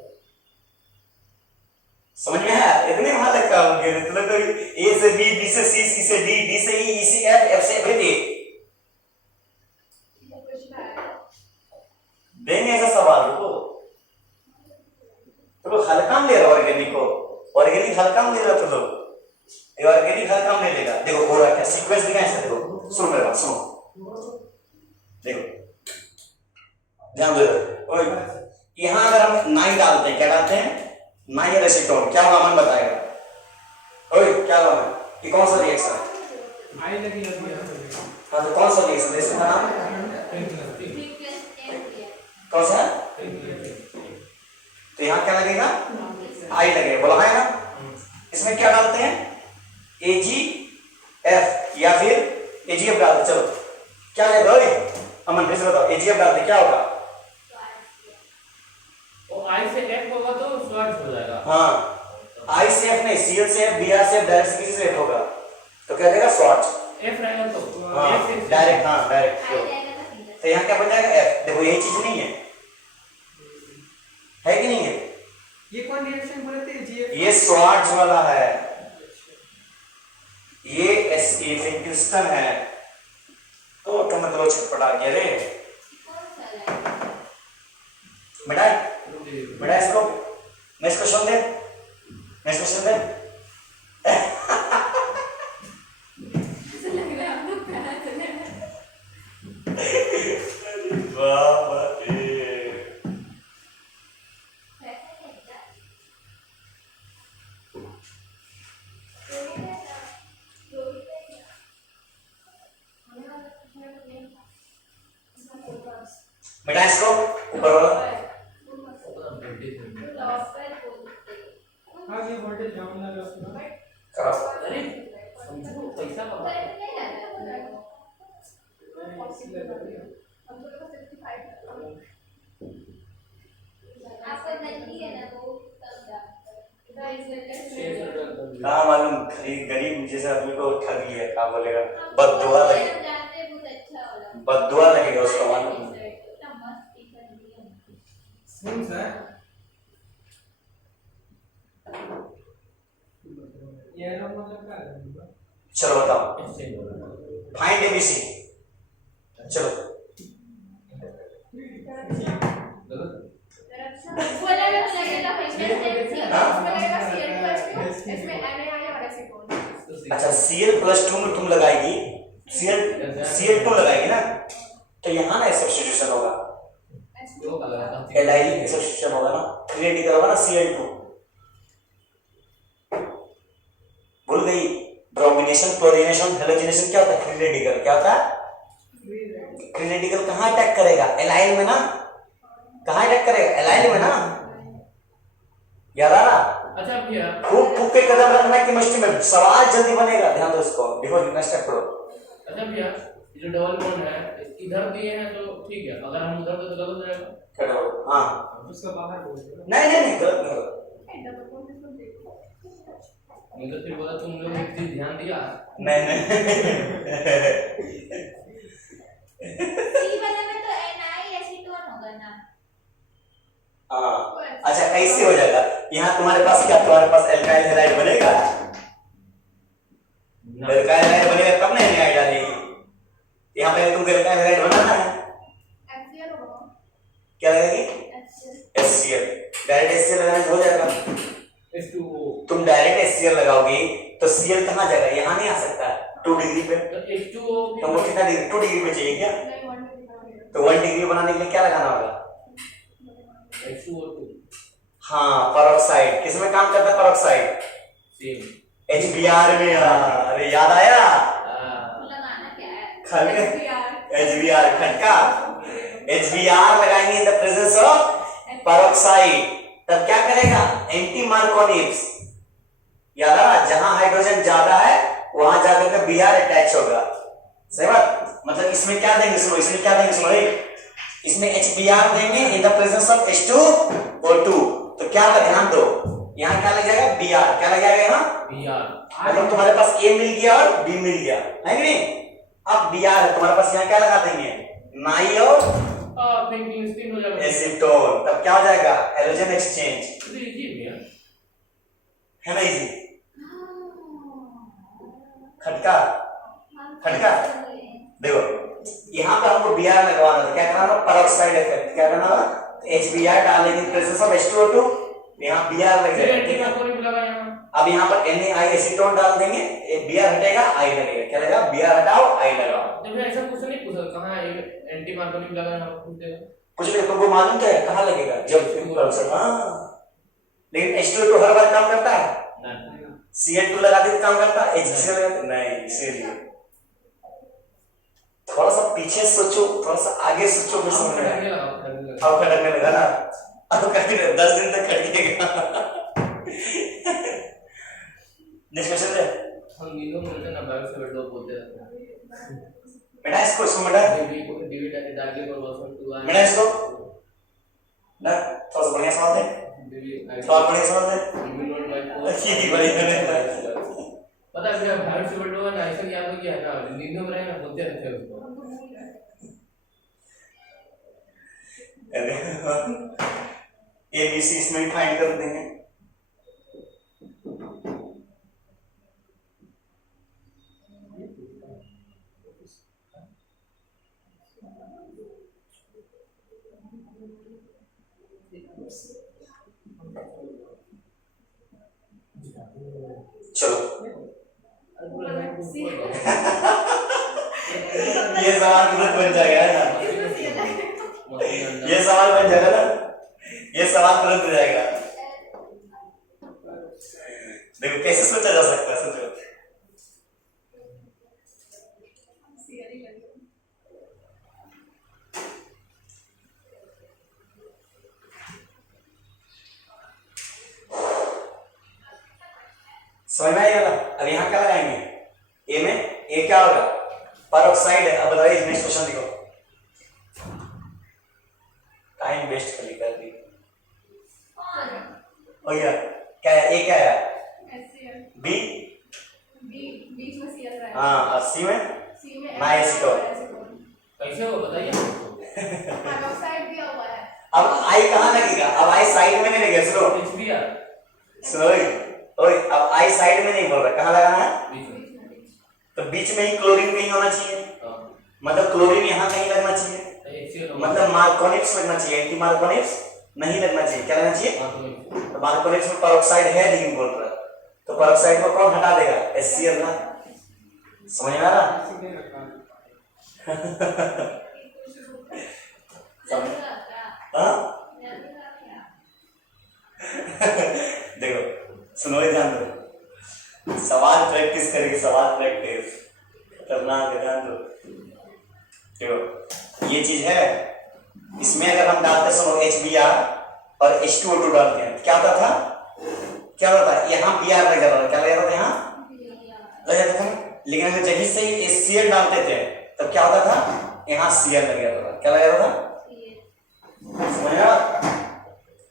समझ में आया? इतने वहां तक काम किया मतलब तो A से B, B से C, C से D, D से E, E से F, F से everything देंगे ऐसा सवाल। रुको तो लोग हल्का में ले रहा ऑर्गेनिक को, ऑर्गेनिक हल्का में ले रहा तो लोग, ये ऑर्गेनिक हल्का में ले लेगा। देखो हो रहा क्या सीक्वेंस दिखा ऐसा, देखो सुनो मेरे बात सुनो, देखो ध्यान दो। ओए यहाँ अगर हम 9 डालते हैं, क्या डालते हैं 9 एसीटोन, क्या होगा मन बताएगा। ओए क्या होगा, ये कौन सा रिएक्शन है? आई लगी है। हाँ तो कौन सा रिएक्शन, रिएक्शन का नाम कौन सा है? तो यहाँ क्या लगेगा, आई लगेगा, बोला है ना। इसमें क्या डालते हैं AgF या फिर AgF डालते, चलो क्या लगेगा। ओए अमन फिर से बताओ, AgF डालते क्या होगा? वो आई से F होगा तो स्वार्ट हो जाएगा। हाँ आई से F नहीं, Cl से F, Br से F, डायरेक्ट से किसी से F होगा तो क्या देगा स्वार्ट। F रहेगा तो हाँ डायरेक्ट, हाँ डायरेक्ट। तो यहाँ क्या बन जाएगा F, देखो यही चीज नहीं है कि नहीं है? ये कौन रिएक्शन बोले थे GF? ये स्वार्ट्ज वाला है, ये एस्केफिंग है, तो तुम मतलब छटपटा गया रे बेटा, बेटा इसको मैं इसको सुन दे, मैं इसको सुन दे बाबा बेटा इसको ऊपर वाला हाँ ये वोल्टेज डाउन लगा उसमें। करो। अरे समझो पैसा कमा आपका नजदीक है ना वो हाँ मालूम, गरीब जैसे आदमी को ठग लिया, क्या बोलेगा, बद्दुआ लगेगा, बद्दुआ लगेगा उसको मालूम। कौन सा ये ना मतलब क्या है? चलो बताओ, फाइंड एबीसी, चलो अच्छा Cl+2 में तुम लगाएगी, Cl2 लगाएगी ना, तो यहाँ ना सब्स्टिट्यूशन होगा, एल्डाइल सब्स्टिट्यूशन होगा ना, फ्री रेडिकल होगा ना Cl2। भूल गई, ब्रोमिनेशन, क्लोरीनेशन, हैलोजिनेशन क्या होता है? फ्री रेडिकल क्या होता है? फ्री रेडिकल कहाँ अटैक करेगा? एलाइल में ना, कहाँ अटैक करेगा? एलाइल में ना, याद आ रहा? अच्छा भैया खूब खूब के कदम रखना है केमिस्ट्री में, सवाल जल्दी बनेगा, ध्यान दो इसको बिफोर नेक्स्ट स्टेप करो। अच्छा भैया ये जो डबल बॉन्ड है इधर दिए हैं तो ठीक है, अगर हम उधर तो गलत हो जाएगा। करो हाँ, उसका बाहर बोल दो। नहीं गलत नहीं, नहीं तो फिर बोला तुम लोग एक चीज ध्यान दिया नहीं सी वाले में तो Ni एसीटोन होगा ना। हाँ अच्छा कैसे हो जाएगा? यहाँ तुम्हारे पास क्या, तुम्हारे पास एल्काइल हैलाइड बनेगा, एल्काइल हैलाइड बनेगा तब नहीं Ni डालेगी, यहाँ पे तुमको एल्काइल हैलाइड बनाना है, क्या लगेगी? HCl, डायरेक्ट HCl लगाने से हो जाएगा। H2O तुम डायरेक्ट HCl लगाओगे तो Cl कहाँ जाएगा? यहाँ नहीं आ सकता है, 2 डिग्री पे। तो H2O तुमको कितना डिग्री, 2 डिग्री पे चाहिए क्या? तो 1 डिग्री बनाने के लिए क्या लगाना होगा? H2O2 हाँ परऑक्साइड, किसमें काम करता है परऑक्साइड? सेम HBr में। अरे याद आया, लगाना क्या है? खाली HBr खटका, HBr लगाएंगे in the presence of peroxide, तब क्या करेगा? एंटी मार्कोनिव्स, याद आ रहा, जहां हाइड्रोजन ज्यादा है वहां जाकर के Br अटैच होगा। सही बात, मतलब इसमें क्या देंगे सुनो, इसमें क्या देंगे सुनो, इसमें HBr देंगे in the presence of H2O2। तो क्या होगा ध्यान दो, यहाँ क्या लग जाएगा Br, क्या लग जाएगा यहाँ Br। मतलब तुम्हारे पास A मिल गया और B मिल गया है कि नहीं। अब Br है तुम्हारे पास, यहाँ क्या लगा देंगे नाई और तीन हो जाएगा। एसीटोन, तब क्या हो जाएगा हैलोजन एक्सचेंज, तो इजी है है ना इजी। खटका खटका देखो, यहाँ पे हमको Br लगवाना था, क्या करना था परऑक्साइड इफेक्ट, क्या करना था HBr डालेंगे प्रेजेंस ऑफ H2O2, यहाँ Br लग जाएगा। अब यहाँ पर NaI एसीटोन डाल देंगे, Br हटेगा I लगेगा, क्या लगेगा Br हटाओ I लगाओ। जब ऐसा कुछ नहीं पूछा कहाँ एंटी मार्कोनिक लगा है पूछ देगा कुछ नहीं, तुमको मालूम तो है कहाँ लगेगा जब लेकिन H2O2 हर बार काम करता है, Cl2 लगाते तो काम करता है, HCl लगाते नहीं, इसीलिए थोड़ा सा पीछे सोचो, थोड़ा सा आगे सोचो, फिर समझ में आएगा। अब खटकने लगा ना, अब करके 10 दिन तक खटकेगा। नेक्स्ट क्वेश्चन है, हम नीलो मिलते ना बायो से वेट बोलते रहते हैं बेटा इसको इसको बेटा डीवी डार्ली और वर्सन 2 बेटा इसको ना, थोड़ा सा बढ़िया सवाल है, थोड़ा बढ़िया सवाल है, ये बढ़िया है। पता है मेरा बायो से वेट ना ऐसा याद हो गया ना, नींद में रहेगा बोलते रहते हैं उसको। ABC इसमें भी फाइंड कर देंगे। चलो ये सवाल तुरंत बन जाएगा ना, ये सवाल बन जाएगा ना, ये सवाल तुरंत हो जाएगा। देखो कैसे सोचा जा सकता है, सोचो समझ में आएगा। अब यहाँ क्या लगाएंगे, ए में ए क्या होगा परऑक्साइड है। अब बताइए नेक्स्ट क्वेश्चन देखो, टाइम वेस्ट कर लिखा है हो गया, क्या है ए क्या है बी बीच में Cl रहा है। हाँ, और सी में ना एसीटोन। कैसे हो बताइए। हाइड्रोक्साइड दिया हुआ है। अब आई कहाँ लगेगा, अब आई साइड में नहीं लगेगा, सुनो HBr सुनो ओए, अब आई साइड में नहीं बोल रहा, कहाँ लगाना है बीच में तो बीच में ही क्लोरीन कहीं होना चाहिए, मतलब क्लोरीन यहाँ कहीं लगना चाहिए, मतलब मार्कोनिक्स लगना चाहिए, एंटी मार्कोनिक्स नहीं लगना चाहिए, क्या लगना चाहिए तो मार्कोनिक्स में परऑक्साइड है लेकिन बोल रहा है, तो परऑक्साइड को कौन हटा देगा HCl ना, समझ में आ रहा। देखो सुनो ध्यान दो, सवाल प्रैक्टिस करेंगे, सवाल प्रैक्टिस खतरनाक है, ध्यान दो। देखो ये चीज है, इसमें अगर हम डालते सुनो HBr और H2O2 डालते हैं क्या होता था, क्या होता था यहाँ Br लग जाता था, क्या लग जाता था यहाँ लग जाता था, लेकिन अगर जहीं से ही HCl डालते थे तब क्या होता था यहाँ Cl लग जाता था, क्या लग जाता था समझ में।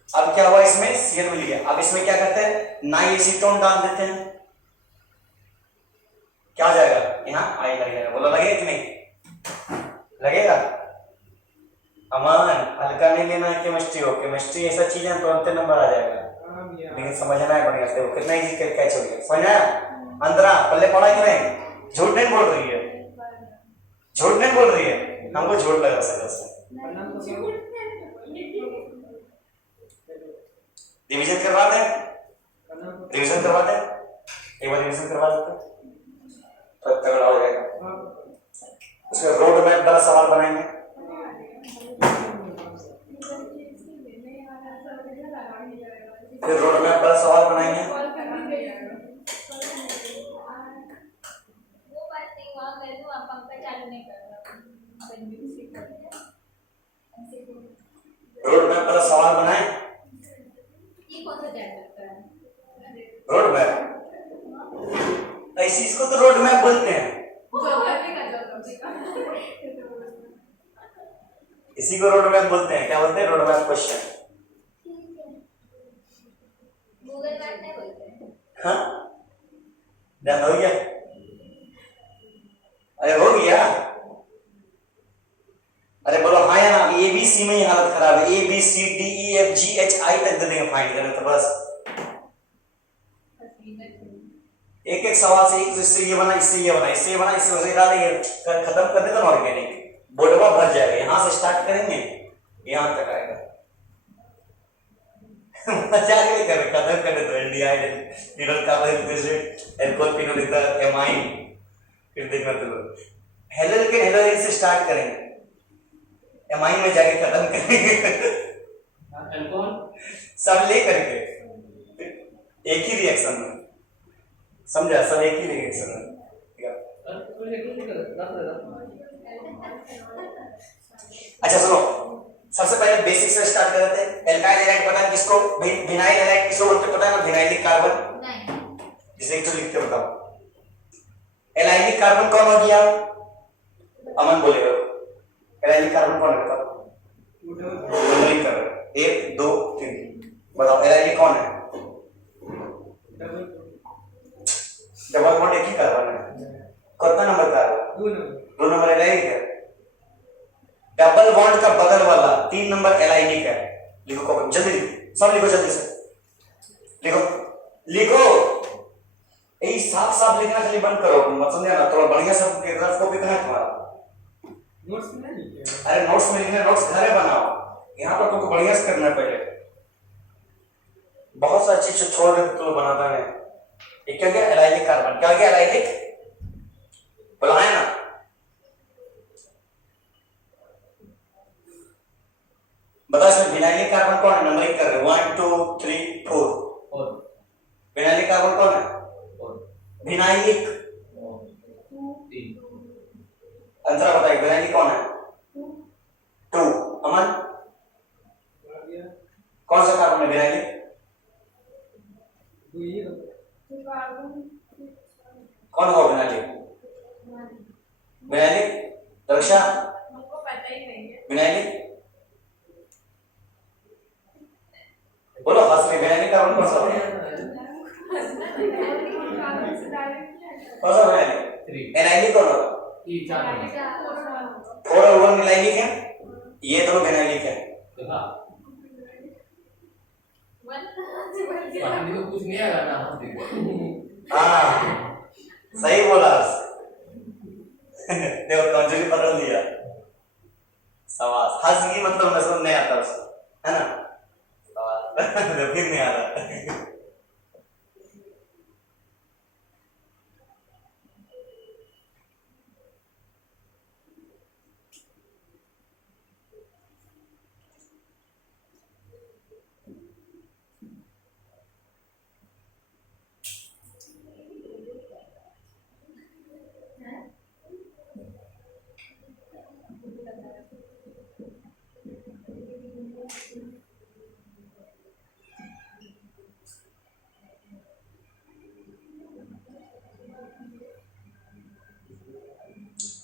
अब क्या हुआ इसमें Cl मिल गया, अब इसमें क्या करते हैं नाई एसीटोन डाल देते हैं, क्या हो जाएगा यहाँ आई लग जाएगा, बोलो लगेगा कि नहीं लगेगा। अमन हल्का नहीं लेना है केमिस्ट्री हो, केमिस्ट्री ऐसा चीज है तुरंत नंबर आ जाएगा, लेकिन समझना है बढ़िया से। देखो कितना इजी कैच हो गया, समझ आया। अंतरा पल्ले पड़ा कि नहीं, झूठ नहीं बोल रही है, झूठ नहीं बोल रही है, हमको झूठ लगा सकता है। रिवीजन करवा दे, रिवीजन करवा दे, एक बार रिवीजन करवा देते तो तगड़ा हो जाएगा। उसमें रोड मैप वाला सवाल बनाएंगे, फिर रोड मैप वाला सवाल बनाएंगे। वो बात नहीं, वहाँ कर दूँ आप पंखा चालू नहीं कर रहा। रोड मैप वाला सवाल बनाए, ये कौन सा चैट करता है? रोड मैप चीज को तो रोड मैप बोलते हैं, ज्योग्राफी का इसी को रोड मैप बोलते हैं। क्या बोलते हैं? Road map question. ठीक है, गूगल मैप नहीं बोलते हैं। हाँ, ध्यान हो गया? अरे हो गया? अरे बोलो हाँ या ना। ए बी सी में ही हालत खराब है। A B C D E F G H I तक दे देंगे फाइंड करने, तो बस एक एक सवाल से एक, इससे ये बना, इससे ये बना, इससे ये बना, इससे वजह डालेंगे, खत्म कर देते ना ऑर्गेनिक, बोर्डवा भर जाएगा। यहां से स्टार्ट करेंगे, यहां तक आएगा। मजाक नहीं कर रहे, खत्म कर देते। Aldehyde, neutral carbohydrate, alcohol, phenol ether, amine, फिर देखना तो हेलोजन के हेलोजन से स्टार्ट करेंगे, एमाइन में जाके खत्म करेंगे। अल्कोहल सब ले करके एक ही रिएक्शन में, समझा? सब एक ही रिएक्शन में। अच्छा सुनो, सबसे पहले बेसिक से स्टार्ट कर देते हैं। एल्काइल हैलाइड पता है किसको? विनाइल हैलाइड किसको बोलते पता है ना? Vinylic carbon. नहीं, जिसे एक तो लिख के बताओ। एलाइलिक कार्बन कौन हो गया? अमन बोलेगा। एलाइलिक कार्बन कौन है बताओ? नंबरिंग कर 1 2 3 बताओ एलाइलिक कौन है? डबल बॉन्ड एक ही कार्बन है। कितना नंबर कार्बन? 2 नंबर एलाइलिक है। डबल बॉन्ड का बगल वाला 3 नंबर एलाइलिक है। लिखो कॉपी जल्दी, सब लिखो जल्दी से, लिखो लिखो। ये साफ साफ लिखना खाली बंद करो, मत समझा ना। थोड़ा बढ़िया सब रफ कॉपी कहाँ है तुम्हारा? नोट्स में नहीं लिखे। अरे नोट्स में लिखना, नोट्स घर में बनाओ। यहाँ पर तुमको बढ़िया से करना है पहले। बहुत सारी चीज छोड़ देते तुम बनाता है। ये क्या गया? Allylic carbon. क्या गया? एलाइलिक बोला है ना? बता इसमें विनाइलिक कार्बन कौन है? नंबरिंग कर रहे 1 2 3 4। और विनाइलिक कार्बन कौन है? विनाइलिक 3 अंतरा बताइए, विनाइलिक कौन है? 2। अमन कौन सा कार्बन है विनाइलिक? कौन होगा विनाइलिक? विनाइलिक दर्शा हमको पता ही नहीं है। विनाइलिक बोलो, हंस रहे। विनाइलिक कार्बन कौन सा है? कौन सा विनाइलिक? 3 एनाइलिक कौन होगा? 4 और 1 एनाइलिक है। ये दोनों विनाइलिक है। देखा पानी को कुछ नहीं आएगा ना, हम देखो। हाँ सही बोला। देखो कंजूरी पकड़ लिया। सवाल हंस की मतलब नजर नहीं आता उसको, है ना? सवाल फिर नहीं आ रहा।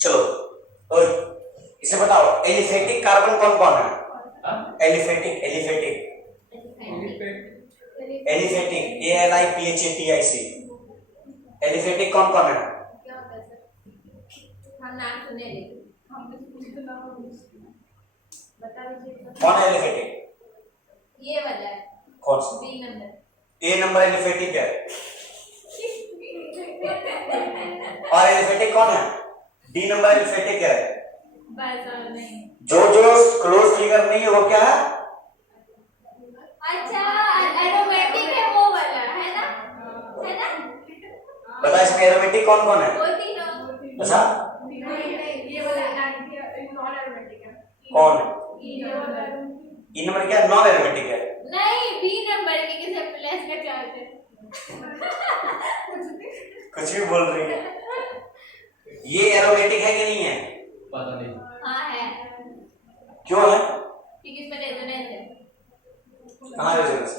चलो ओए, इसे बताओ एलिफेटिक कार्बन कौन कौन है? एलिफेटिक एलिफेटिक ALIPHATIC एलिफेटिक कौन कौन है? क्या होता है सर? हम नाम सुने लेकिन हमने कुछ तो नाम बता दीजिए। कौन है एलिफेटिक? ये वाला है, कौन सा? B number. A number aliphatic है। और एलिफेटिक कौन है? D नंबर एलिफेटिक है। बस नहीं। जो क्लोज फिगर नहीं है वो क्या है? अच्छा, एरोमेटिक है वो वाला, है ना? है ना? बता इसमें एरोमेटिक कौन कौन है? वो तीनों। अच्छा नहीं, ये वाला नॉन एरोमेटिक है। कौन? ये वाला E नंबर क्या? नॉन एरोमेटिक है। नहीं, बी नंबर के किसे प्लस का क्या होता है? कुछ भी बोल रही है। ये एरोमेटिक है कि नहीं है? पता नहीं। हाँ है, क्यों है? क्योंकि इसमें रेजोनेंस है। कहाँ रेजोनेंस?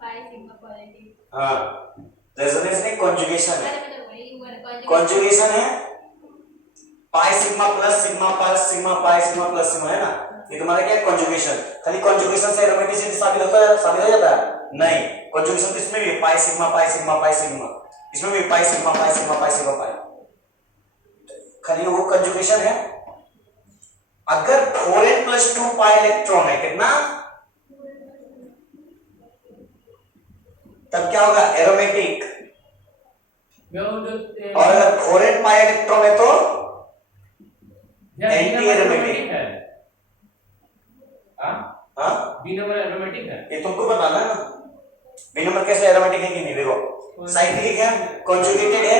Pi sigma quality. हाँ रेजोनेंस नहीं, कॉन्जुगेशन है। अरे मतलब कॉन्जुगेशन है pi sigma plus sigma pi sigma pi sigma plus sigma, है ना? ये तुम्हारा क्या है? कॉन्जुगेशन। खाली कॉन्जुगेशन से एरोमेटिसिटी साबित हो जाता है? नहीं, कॉन्जुगेशन तो इसमें भी है, pi sigma pi sigma pi sigma, इसमें भी pi sigma pi sigma pi sigma pi. खाली वो कॉन्जुगेशन है। अगर 4n + 2 पाई इलेक्ट्रॉन है, कितना? तब क्या होगा? एरोमेटिक। और अगर 4n पाई इलेक्ट्रॉन है तो एंटी एरोमेटिक है। हाँ, बी नंबर एरोमेटिक है। ये तुमको बताना है ना, बी नंबर कैसे एरोमेटिक है कि नहीं। देखो साइक्लिक है, कॉन्जुगेटेड है,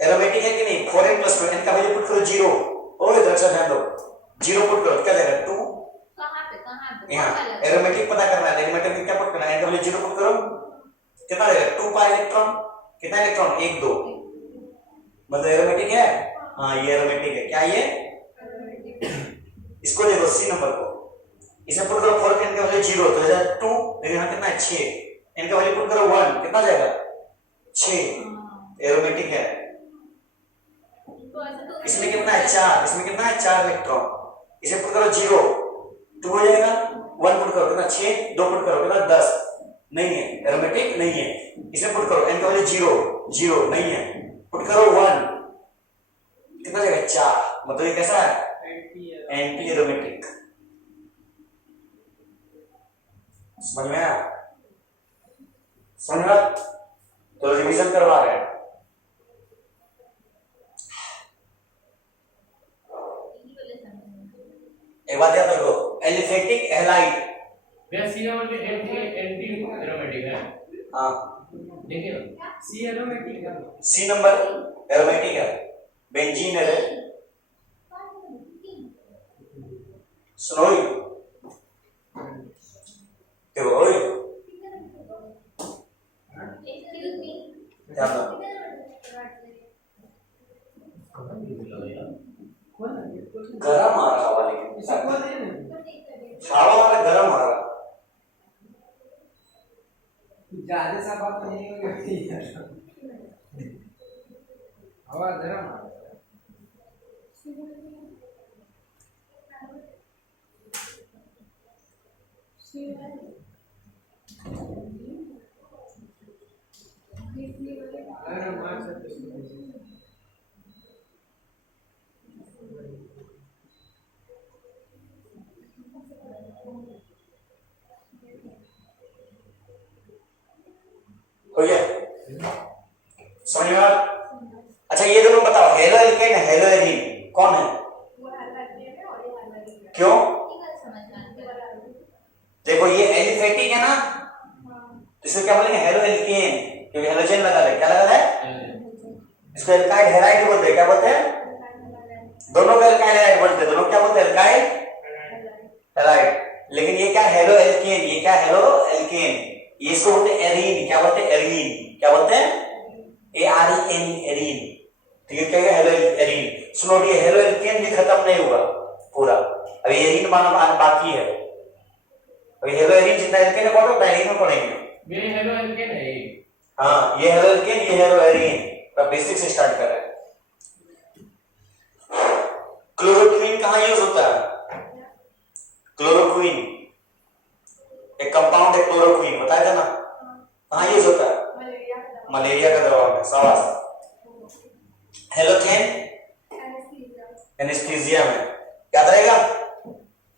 एरोमेटिक है कि नहीं। 4n + 2, n का वैल्यू पुट करो 0। ओ इधर से ध्यान दो, 0 पुट करो, क्या जाएगा? 2। कहां पे यहाँ एरोमेटिक पता करना है, एरोमेटिक में क्या पुट करना है? n का वैल्यू 0 पुट करो, कितना जाएगा? 2 पाई इलेक्ट्रॉन। कितना इलेक्ट्रॉन? 1 2, मतलब एरोमेटिक है। हाँ, ये एरोमेटिक है। क्या ये? इसको देखो सी नंबर को, इसे पुट करो 4, n का वैल्यू 0 तो जाएगा 2, लेकिन यहाँ कितना है? 6। n का वैल्यू पुट करो 1, कितना जाएगा? 6। एरोमेटिक है। इसमें कितना है? 4। इसमें कितना है? 4 इलेक्ट्रॉन। इसे पुट करो 0, 2 हो जाएगा। 1 पुट करो, कितना? 6। 2 पुट करो, कितना? 10। नहीं है, एरोमेटिक नहीं है। इसे पुट करो, n का वैल्यू 0 0 नहीं है, पुट करो 1, कितना जाएगा? 4। मतलब ये कैसा है? Anti aromatic. समझ में आया? समझ में? तो रिवीजन करवा रहे हैं। एक बात याद रखो, एलिफेटिक हैलाइड। सी नंबर पे एंटी एरोमेटिक है। हाँ, देखिए सी एरोमेटिक है। सी नंबर एरोमेटिक है, बेंजीन है। सुनो देखो, ओए ध्यान दो, गरम आ रहा हवा, लेकिन हवा वाला गरम आ रहा। ज्यादा सा बात नहीं होगी, हवा गर्म आ रहा है। अरे मार सकते हैं। हो गया? समझ में आ? अच्छा ये दोनों बताओ, हेलो एल्केन हेलो एरीन कौन है? क्यों? देखो ये एलिफेटिक है ना, इसको क्या बोलेंगे? हेलो एल्केन, क्योंकि हेलोजन लगा है। क्या लगा है? इसको एल्काइड हैलाइड बोलते हैं। क्या बोलते हैं? दोनों को एल्काइड हैलाइड बोलते हैं। दोनों क्या बोलते हैं? Alkyd halide. लेकिन ये क्या? Halo alkane. ये क्या? Halo alkane. ये इसको बोलते हैं एरीन। क्या बोलते हैं? एरीन। क्या बोलते हैं? AREN, arene. ठीक है, क्या है? Hello arene. सुनो, ये हेलो एल्केन भी खत्म नहीं हुआ पूरा, अभी एरीन माना बाकी है। अभी हेलो एरीन जितना एल्केन है पढ़ो, डायरी में पढ़ेंगे। ये हेलो एल्केन है ये। हाँ, ये हेलो एल्केन, ये हेलो एरीन। तो बेसिक से स्टार्ट कर रहे हैं। क्लोरोक्वीन कहाँ यूज होता है? क्लोरोक्वीन एक कंपाउंड है, क्लोरोक्वीन बताया था ना, कहाँ यूज होता है? मलेरिया का दवा में। शाबाश। हेलोकेन एनेस्थीसिया में। याद रहेगा?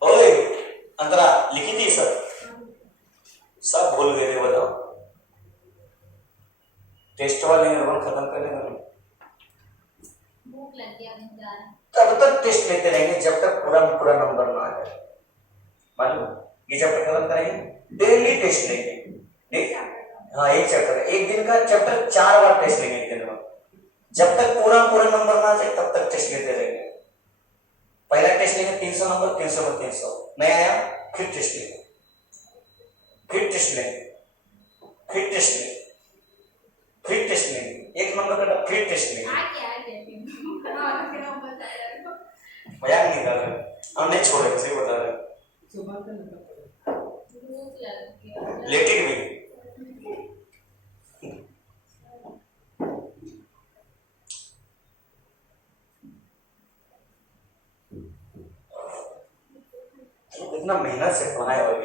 ओए अंतरा लिखी थी सब भूल गए थे, बताओ। टेस्ट वाले नंबर खत्म कर लेंगे, भूख लग गया मुझे। तब तक टेस्ट लेते रहेंगे जब तक पूरा नंबर ना आ जाए। मालूम? ये चैप्टर खत्म करेंगे, डेली टेस्ट लेंगे। ठीक? हाँ, एक चैप्टर, एक दिन का चैप्टर 4 बार टेस्ट लेंगे एक दिन में। जब तक पूरा नंबर ना आ जाए तब तक टेस्ट लेते रहेंगे। पहला टेस्ट लेंगे 300 नंबर, 300 में 300 नहीं आया, फिर टेस्ट लेंगे, फिर टेस्ट लेंगे, फिर टेस्ट लेंगे, फिर टेस्ट लेंगे, 1 नंबर का फिर टेस्ट लेंगे। मजाक नहीं कर रहे, हम नहीं छोड़ेंगे, सही बता रहे। लेट इट भी।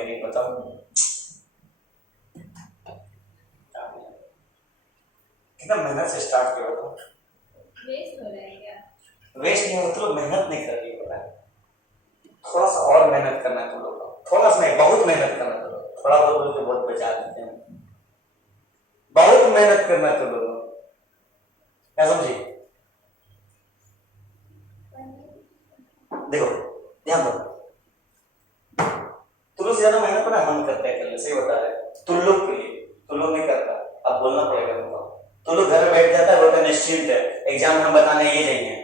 करोगे नहीं बताओ? कितना मेहनत से स्टार्ट किया बताओ? वेस्ट हो रहा है क्या? वेस्ट नहीं होता, तो मेहनत नहीं कर रही होता है। थोड़ा सा और मेहनत करना है तुम लोग को, थोड़ा सा नहीं, बहुत मेहनत करना है तुम लोग। थोड़ा बहुत बोल के बहुत बचा देते हैं, बहुत मेहनत करना है तुम लोग को। क्या समझी? देखो ध्यान दो, तुम लोग से ज्यादा मेहनत ना हम करते हैं, करने सही बता रहे हैं। तुम लोग के लिए, तुम लोग नहीं करता, अब बोलना पड़ेगा तुमको। तुम लोग घर में बैठ जाता है, बोलते निश्चिंत है, एग्जाम में हम बताने ये जाएंगे,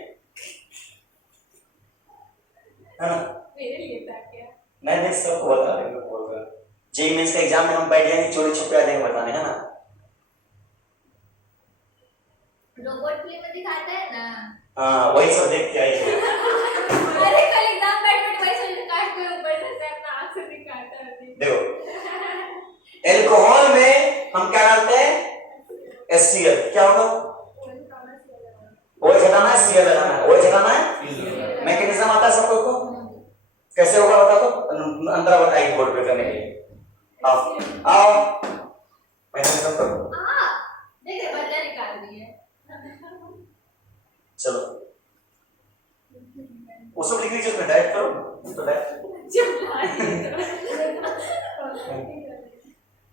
है ना? मेरे लिए था क्या? नहीं नहीं, सबको बता रहे हैं, बोल रहे हैं जेई मेंस के एग्जाम में हम बैठ जाएंगे, चोरी छुपे आ जाएंगे बताने, है ना? रोबोट प्ले में दिखाता है ना। हाँ वही सब देख के आई है। अरे कल एग्जाम बैठ वैसे काट के ऊपर से अपना आंख से दिखाता है। देखो एल्कोहल में हम क्या डालते हैं? HCl, क्या होगा? OH हटाना है, Cl लगाना है, OH हटाना है। मैकेनिज्म आता है सबको को? कैसे होगा बता तो, अंदर बताइए बोर्ड पे करने के लिए। आओ आओ, मैकेनिज्म करो। देख बदला निकाल दिए। चलो वो सब लिख लीजिए, उसमें डायरेक्ट करो तो डायरेक्ट।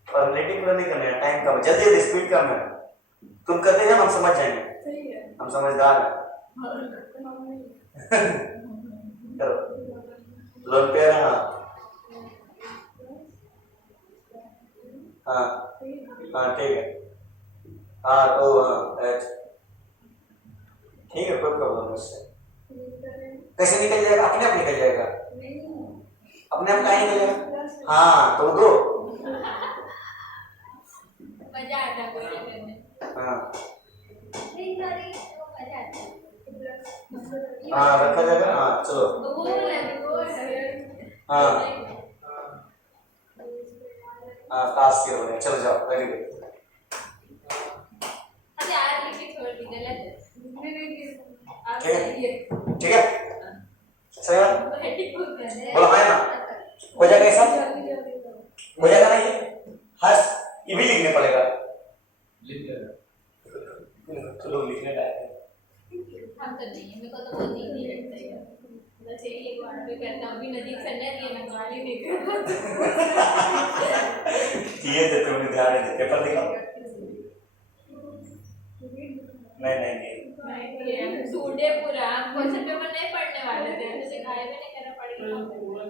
और रेटिंग पूरा नहीं करना है, टाइम कम, जल्दी जल्दी स्पीड कम है। तुम करते जाओ, हम समझ जाएंगे, सही है। हम समझदार हैं। करो लोन पे, हाँ हाँ हाँ ठीक है, हाँ तो ठीक है, कोई प्रॉब्लम नहीं उससे। कैसे निकल जाएगा? अपने आप निकल जाएगा, अपने आप कहीं निकल जाएगा। हाँ तो दो, मजा आता है कोई करने। हाँ नहीं सारी तो मजा आता है। हाँ रखा जाएगा, हाँ चलो, गोल है गोल है। हाँ हाँ टास्क हो गया, चलो जाओ, वेरी गुड। अरे आज लिख के छोड़ दी, गलत है। आप ठीक है, सही है। ठीक है, सही है, ठीक हो कर रहे हैं। बोलो हाँ ना, हो जाएगा ऐसा, हो जाएगा ना ये? हर्ष ये भी लिखने पड़ेगा, लिख लेना। तो लोग लिखने लायक हम तो नहीं, मेरे को तो बहुत ही नहीं लगता है। बस यही एक बार पे करता हूँ, अभी नदी संडे दिए मैं गाली नहीं करता। ये तो तुमने ध्यान नहीं, पेपर दिखाओ। नहीं नहीं नहीं, सूडे पूरा क्वेश्चन पेपर नहीं पढ़ने वाले थे, तो सिखाया भी नहीं करना पड़ेगा।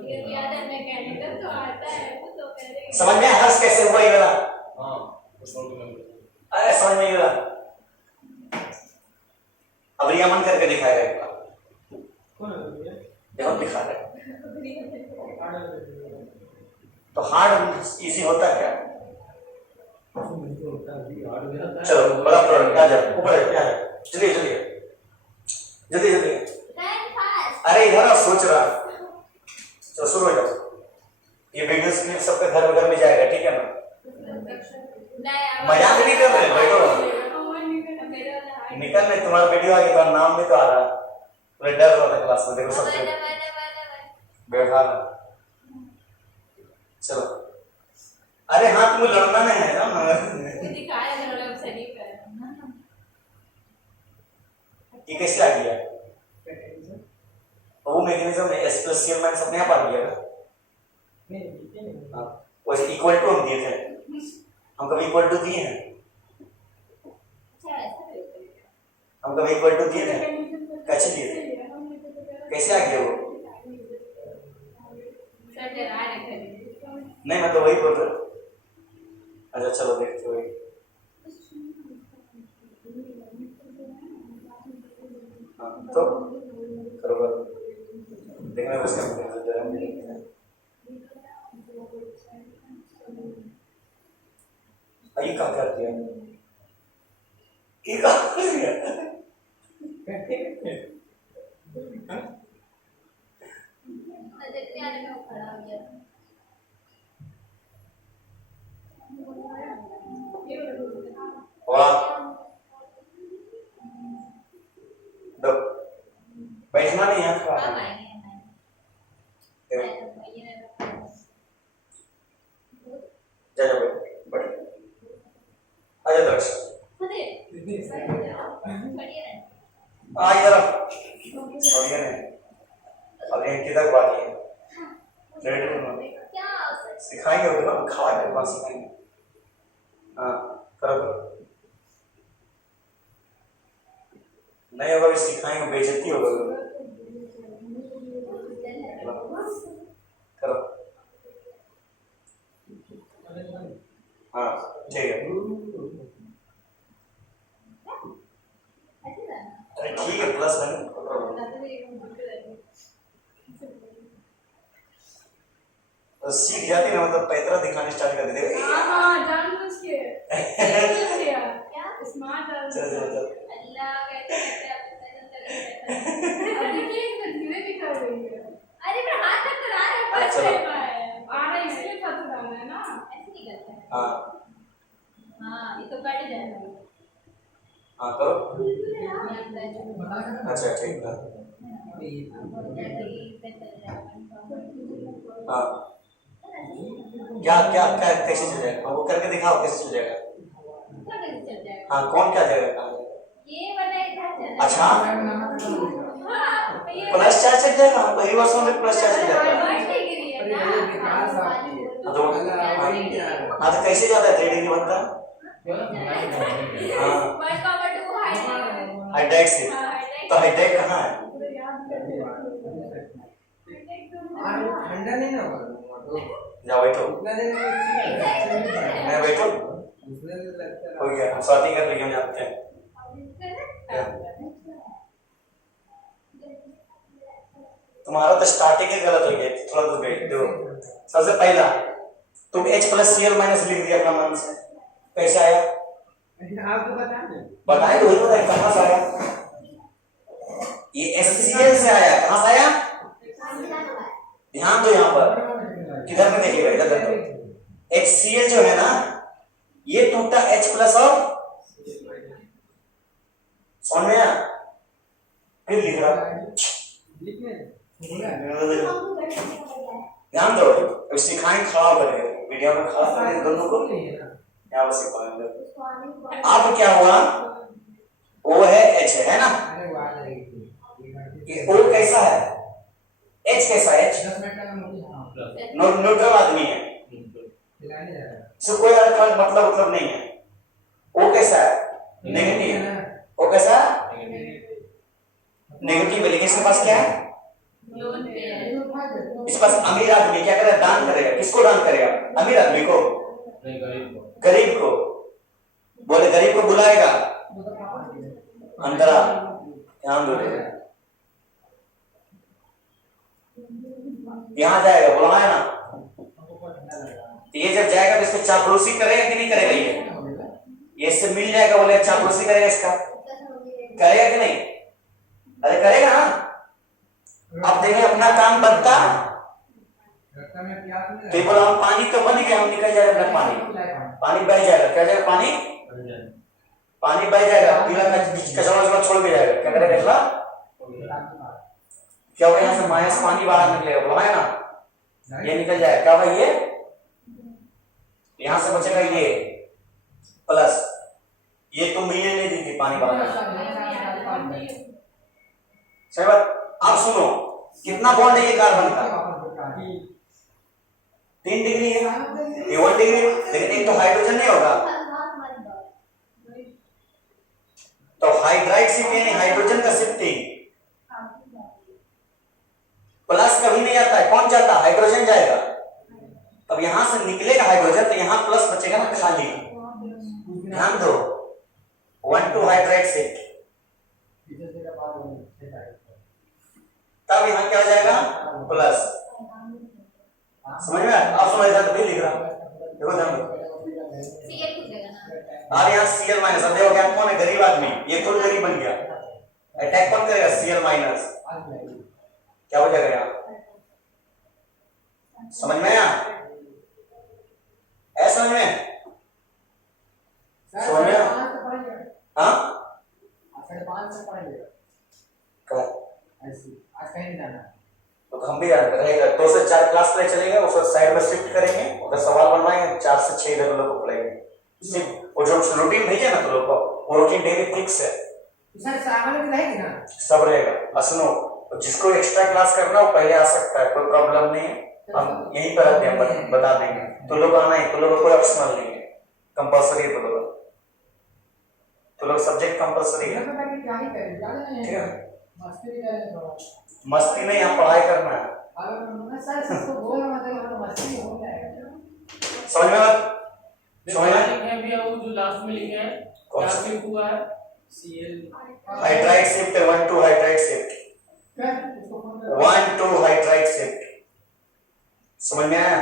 ये याद है मैकेनिकल तो आता है, वो तो कह रहे हैं। समझ में हर्ष कैसे हुआ ये वाला? हाँ उस वक्त में अरे समझ में वाला, अब रिया मन करके दिखाएगा एक बार, देखो दिखा रहे तो हार्ड इजी होता क्या? चलो बड़ा प्रोडक्ट आ जाओ, ऊपर आ जाओ, चलिए चलिए जल्दी जल्दी। अरे इधर आप सोच रहा, चलो शुरू हो जाओ। ये वीडियो क्लिप सबके घर घर में जाएगा, ठीक है ना? मजाक नहीं कर रहे, बैठो निकल में, तुम्हारा वीडियो आ गया, तुम्हारा नाम भी तो आ रहा, पूरे डर रहा था क्लास में, देखो सब व्यवहार। चलो अरे हाँ तुम्हें लड़ना नहीं है ना, दिखाया जरूर सही कर। ये कैसे आ गया? वो मैकेनिज्म में S + Cl- अपने आप आ गया ना, वैसे इक्वल टू हम दिए थे, हम कभी इक्वल टू दिए हैं? हम कभी इक्वल टू दिए थे? कैसे दिए थे? कैसे आ गया वो? नहीं मैं तो वही बोल रहा। अच्छा चलो देखते वही, हाँ तो करो करो, देखना बस ये क्या कर दिया, ये क्या कर दिया? बैठना नहीं है, बढ़िया है। आ इधर बढ़िया है। अब ये किधर बाकी है रेडी क्या आवश्यक सिखाएंगे उधर ना खा के बाद सिखाएंगे। हाँ करो नहीं होगा भी सिखाएंगे बेइज्जती होगा करो। हाँ ठीक है ऐसे था अरे ठीक है प्लस है तो सीख जाती ना मतलब पैतरा दिखाने स्टार्ट कर देते हाँ जानबूझ के क्या स्मार्ट चल चल चल अल्लाह कहते कहते आपको सजन चले अब देखिए कि धीरे भी कर रही है अरे पर हाथ तक तो आ रहा है फर्स्ट चलो। टाइम आया है आ रहा है इसलिए पता डालना है ना ऐसे नहीं करता है हाँ हाँ ये तो कट जाएगा हाँ करो अच्छा ठीक है हाँ क्या क्या क्या कैसे चल जाएगा वो करके दिखाओ कैसे चल जाएगा। हाँ कौन क्या जाएगा कहाँ जाएगा? ये वाला इधर चला अच्छा हाँ ये प्लस चार्ज चल जाएगा हम पहली बार सुन रहे प्लस चार्ज चल जाता है। फर्स्ट डिग्री है अरे ये विकास आपकी है। हाँ तो हाँ तो कैसे जाता है 3 डिग्री बनता है। हाँ first power to hydrogen hydride से तो हाइड्राइड कहाँ है ठंडा नहीं ना होगा तो जाओ बैठो उतना दिन में मैं बैठो उसने लगता है हो गया हम शादी कर लिए हम जाते हैं। तुम्हारा तो स्टार्टिंग ही गलत हो गया थोड़ा दूर गए देखो सबसे पहला तुम H प्लस Cl माइनस लिख दिया अपना मन से कैसे आया आपको बता दें बताए तो वही बताए कहाँ से आया ये HCl से आया कहाँ से आया ध्यान दो यहाँ पर किधर में देखिएगा इधर देखो HCl जो है ना ये टूटा H प्लस और समझ में आया फिर लिख रहा ध्यान दो अब सिखाएं खराब करेंगे वीडियो में खराब करेंगे दोनों को यहाँ पर सिखाएंगे। अब क्या हुआ O है H है ना ये O कैसा है H कैसा है H 10 मिनट का मुझे न्यूट्रल आदमी है खिलाने जा रहा है इससे कोई अर्थ मतलब नहीं है। O कैसा है नेगेटिव O कैसा है नेगेटिव है लेकिन इसके पास क्या है लोन पे है इसके पास अमीर आदमी क्या करेगा दान करेगा किसको दान करेगा अमीर आदमी को नहीं गरीब को गरीब को बोले गरीब को बुलाएगा अंदर आ ध्यान दो यहाँ जाएगा बुलाया ना तो ये जब जाएगा तो इसको चापलूसी करेगा कि नहीं करेगा ये इससे मिल जाएगा बोले चापलूसी करेगा इसका करेगा कि नहीं अरे करेगा ना अब देखिए अपना काम बनता रखता में प्यास नहीं तो ये बोला हम पानी तो बन गया हम निकल जाएगा अपना पानी बह जाएगा क्या जाएगा पानी बह जाएगा पीला कचरा छोड़ के जाएगा क्या करेगा कचरा क्या होगा यहाँ से माइनस पानी बाहर निकलेगा बोला है ना ये निकल जाएगा क्या भाई ये यहाँ से बचेगा ये प्लस ये तुम ये नहीं देंगे पानी बाहर सही बात। आप सुनो कितना बॉन्ड है ये कार्बन का 3 डिग्री है ये 1 डिग्री लेकिन एक तो हाइड्रोजन नहीं होगा तो हाइड्राइड शिफ्ट यानी हाइड्रोजन का शिफ्टिंग प्लस कभी नहीं आता है कौन जाता है हाइड्रोजन जाएगा अब यहां से निकलेगा हाइड्रोजन तो यहां प्लस बचेगा ना खाली ध्यान दो 1 2 हाइड्राइड शिफ्ट तब यहाँ क्या हो जाएगा प्लस समझ में आप समझ रहे तो भी लिख रहा देखो ध्यान दो सीएल पूछेगा ना और यहाँ Cl माइनस अब देखो क्या कौन है गरीब आदमी ये खुद गरीब बन गया अटैक कौन करेगा Cl माइनस क्या हो जाएगा यहाँ समझ में आया ऐसा समझ में समझ में हाँ क्या आज कहीं नहीं जाना तो हम भी याद रहेगा 2 से 4 क्लास प्ले चलेगा उसको साइड में शिफ्ट करेंगे उधर सवाल बनवाएंगे 4 से 6 इधर लोग को पढ़ेंगे सिर्फ वो जो रूटीन भेजे ना तो लोग को वो रूटीन डेली फिक्स है, सर सामान भी रहेगी ना? सब रहेगा। सुनो, जिसको एक्स्ट्रा क्लास करना हो पहले आ सकता है, कोई प्रॉब्लम नहीं है, हम यहीं पर रहते हैं, बता देंगे। तो लोग आना है, तो लोगों को कोई ऑप्शनल नहीं है, कंपल्सरी है। तो लोग सब्जेक्ट कंपल्सरी है, क्या ही करें, ज्यादा नहीं ठीक है? मस्ती भी करें थोड़ा। मस्ती नहीं, यहाँ पढ़ाई करना है। अगर सर सबको बोलना मतलब मस्ती हो जाएगा। समझ में आया? समझ में आया? लिखे हैं भैया वो जो लास्ट में लिखे हैं, कौन क्या सा? शिफ्ट हुआ है? CL hydride shift 1 2 hydride shift, 1 2 hydride shift. समझ में आया?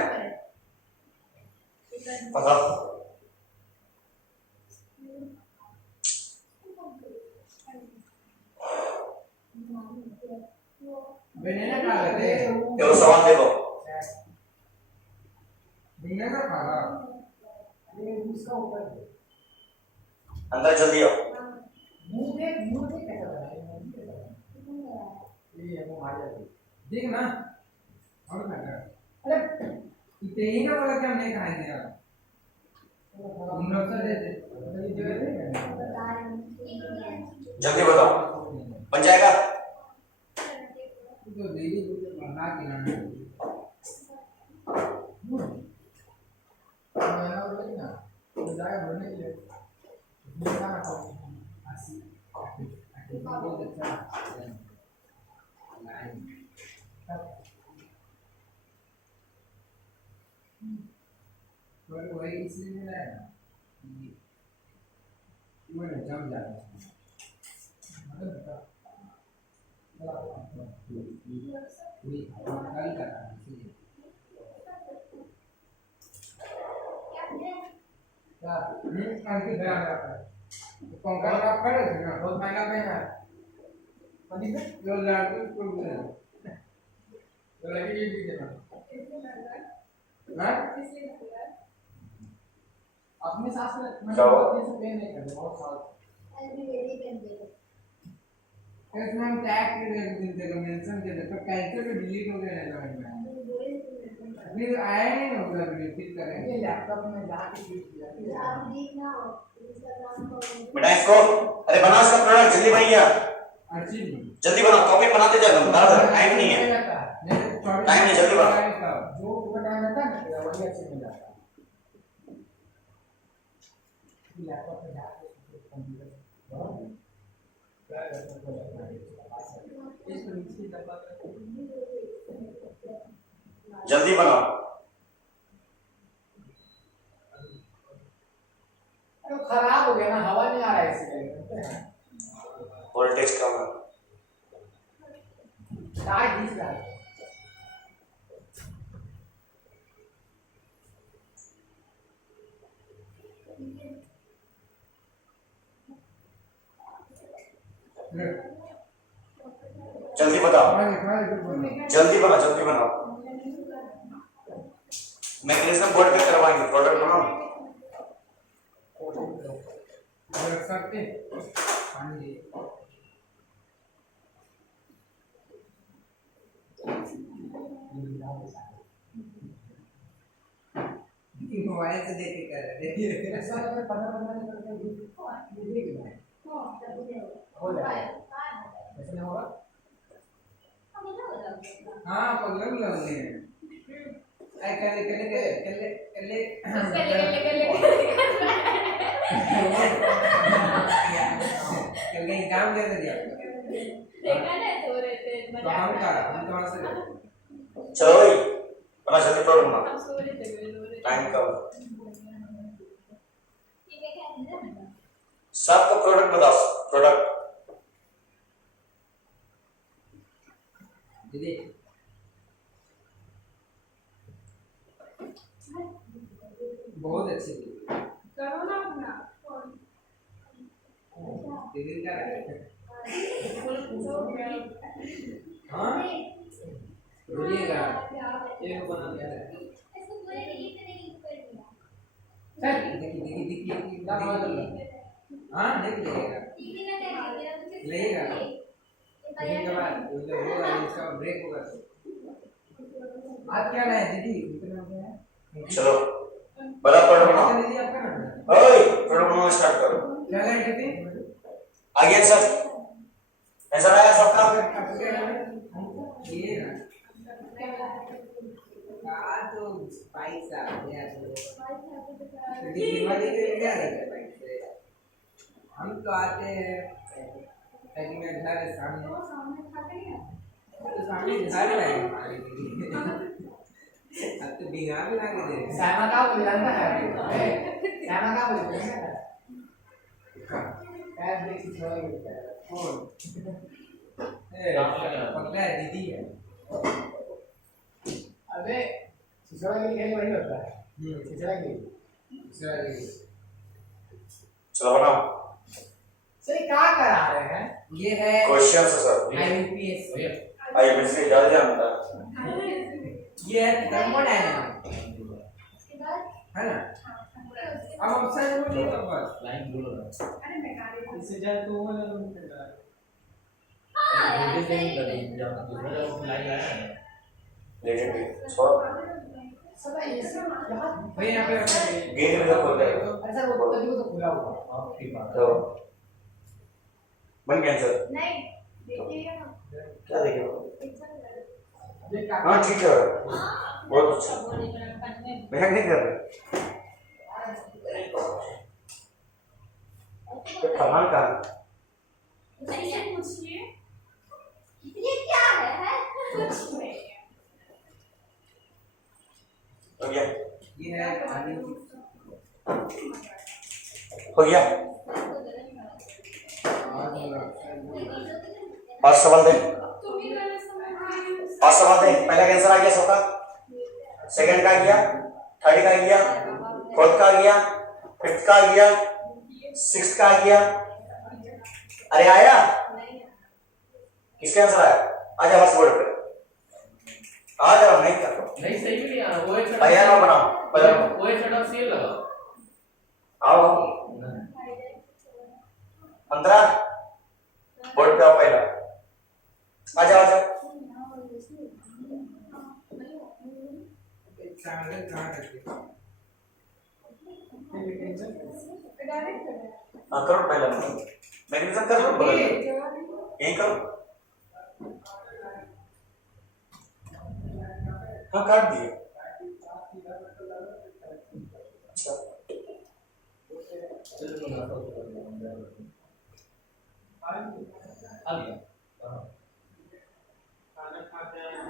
पता बनाना खा लेते हैं। देखो सवाल देखो, बनाना खा रहा ये उसका ऊपर अंदर जल्दी आओ। मुंह देख कैसा बनाया ये वो आ जाएगी देख ना और ना कर। अरे इतने ही ना बोला कि हम नहीं खाएंगे यार, हम लोग से दे जल्दी बताओ, बन जाएगा? तो डेली बना के ना मैं और बोले ना तो जाएगा बनने के लिए मेरा ना आसी बहुत अच्छा पर वही इसलिए मिला है ना वो ना जम जाता है मतलब वही कल का था इसलिए क्या अंकित घर आ रहा है पंखा आप कर रहे थे ना बहुत महंगा महंगा अभी तक 2000 को बोले तो लगे ये भी देना हां अपने साथ में अपने से पे नहीं करते बहुत साल इसमें हम टैग के देते मेंशन के देते कैंसिल पे डिलीट हो गया है फिर आया नहीं होगा फिर करेंगे लैपटॉप में जाके फिर किया बेटा इसको, अरे बना इसका प्रोडक्ट जल्दी भैया, जल्दी बनाओ, टॉपिक बनाते जाओ, टाइम नहीं है, टाइम नहीं, जल्दी बनाओ। जो टाइम रहता है ना वही अच्छे मिल जाता है लैपटॉप में जाके कंप्यूटर जल्दी बनाओ। तो खराब हो गया ना, हवा नहीं आ रहा है इसलिए वोल्टेज कम है। तार घिस रहा है जल्दी बताओ, जल्दी बनाओ, जल्दी बनाओ। मैकेनिज्म बोर्ड पे करवाएंगे, प्रोडक्ट बनाओ। सकते पानी मोबाइल से देख के कर रहे हैं ऐसा लगे 15 करके हो जाए ऐसा नहीं होगा। हाँ पगल लग गए आई कल कहीं काम कैसे दिया देखा ना सो रहे थे तो हम कहाँ से चलो भाई बना, जल्दी प्रोडक्ट बनाओ, हम सो रहे थे टाइम कम। ठीक है क्या है ना सबको प्रोडक्ट बताओ, प्रोडक्ट दीदी बहुत अच्छी करो ना अपना दीदी क्या रहे हाँ बोलिएगा ये बना दिया है इसको पूरे डिलीट नहीं कर दिया सर देखिए कितना बदल हाँ देख लीजिएगा टीवी का क्या है मेरा कुछ लेगा लेकिन के बाद वो जो होगा इसका ब्रेक होगा आप क्या रहे हैं दीदी कितना हो गया चलो बड़ा प्रोडक्ट बनाओ। दीदी आपका नाम है ओए प्रोडक्ट बनाना स्टार्ट करो। चलें आगे आंसर आंसर आया सबका ये ना का तो पैसा या तो दिवाली के लिए आ रहे हैं हम तो आते हैं कहीं में घर है सामने तो सामने घर है अब तो बिहार में आके दे sama kau bilang sama kau bilang kayak beli sesuatu gitu कौन पकड़ा है दीदी है अबे sesuatu ini kayaknya वही होता है sesuatu चलो बनाओ सर क्या करा रहे हैं ये है क्वेश्चन से सर आईपीएस भैया आइए मैं से ज्यादा जानता ये है थर्मोडायनामिक्स उसके बाद है ना अब हम सर बोलिए तो बस लाइन बोलो ना अरे मैं गाड़ी इससे ज्यादा तो वो लोग मुझे से नहीं कर जब दूसरा जब लाइन आया है लेकिन छोड़ो सब ये यहाँ भाई यहाँ पे गेट में तो खोल दे ऐसा वो तो खुला हुआ हाँ ठीक बात तो बन गया आंसर नहीं देखिएगा ना क्या देखे ये क्या हाँ ठीक है बहुत अच्छा मैं नहीं कर रहा तो कमाल का ऐसे पूछिए ये क्या है कुछ नहीं हो गया ये है पानी हो गया पांच सवाल दे तुम्ही गलत समझ पांच सवाल दे पहला का आंसर आ गया सबका सेकंड का आ गया थर्ड का आ गया फोर्थ का आ गया फिफ्थ का आ गया सिक्स्थ का आ गया अरे आया किसका आंसर आया आजा हर्ष बोर्ड पे आ जाओ नहीं कर नहीं सही भी नहीं आ रहा वो एक भैया ना बनाओ पहले वो एक शट ऑफ सील लगा आओ 15 बोर्ड पे आओ पहला आ जाओ चावल कहाँ रखे हाँ करो पहला मैग्नीशियम कर लो बगल में यहीं करो हाँ काट दिए अच्छा आ गया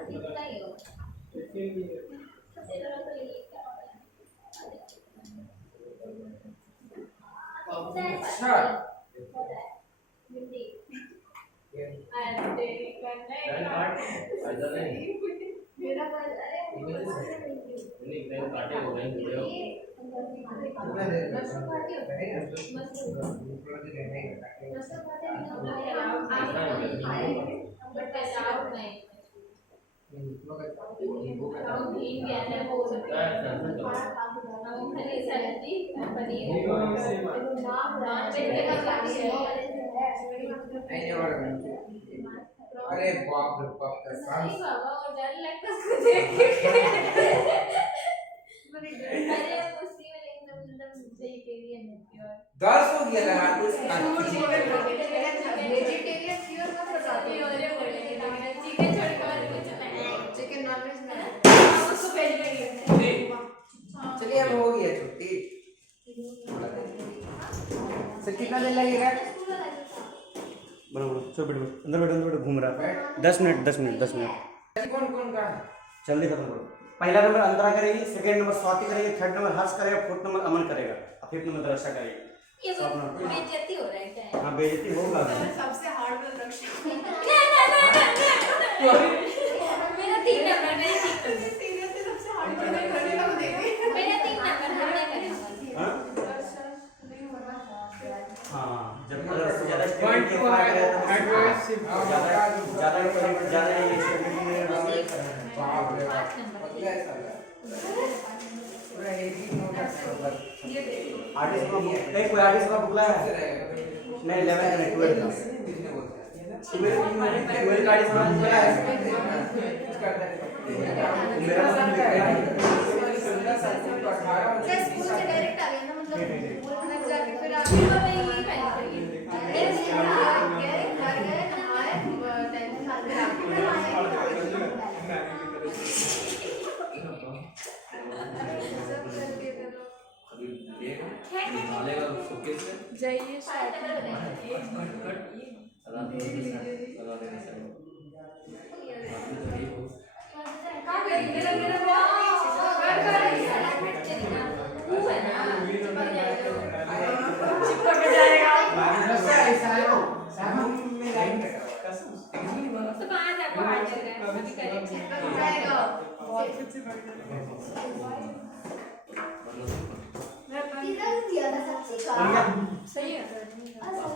इतना ही होगा अच्छा ऐसा नहीं मेरा पर अरे नहीं मैं काटे हो नहीं हो अरे बाप रे बाप का सांस डर लगता उसको देख के अरे मस्ती में लेकिन एकदम सही के लिए नहीं और 10 हो गया लगा तो वेजिटेरियन प्योर का बताती और ये बोले चिकन छोड़ के और कुछ नहीं चिकन नॉनवेज में उसको पहले लगी चलिए अब हो गया छुट्टी सर कितना दिन लगेगा बनो बनो चलो बैठो अंदर बैठो घूम रहा है 10 मिनट कौन कौन का जल्दी खत्म करो पहला नंबर अंतरा करेगी सेकंड नंबर स्वाति करेगी थर्ड नंबर हर्ष करेगा फोर्थ नंबर अमन करेगा और फिफ्थ नंबर दर्शा करेगी ये तो बेइज्जती हो रहा है क्या हाँ बेइज्जती होगा सबसे हार्ड वाला रक्षा मेरा 3 नंबर मेरा 3 नंबर सीरियसली सबसे हार्ड वाला करने का देखे मेरा 3 नंबर हमने करेगा हाँ हाँ जब अगर ज्यादा पॉइंट स्टेटमेंट टू के एडवांस ज्यादा ये बाप रे 5 नंबर पतला है साला पूरा हेवी नोट ये देखो आर्टिस्ट को नहीं कोई आर्टिस्ट का बुलाया है नहीं 11 में 12 का कितने बोलते हैं 12 का आर्टिस्ट का बुलाया है मेरा नाम लिखा है स्कूल से डायरेक्ट आ गया ना मतलब बोलने जाके फिर आगे डालेगा उसको कैसे जाइए पाँच नंबर बताइए सलाह देने से बाकी तो यही हो कहाँ गई मेरा मेरा चिपक जाएगा तो कहाँ से आपको हार्ड लग रहा है अभी करेक्ट जाएगा सही है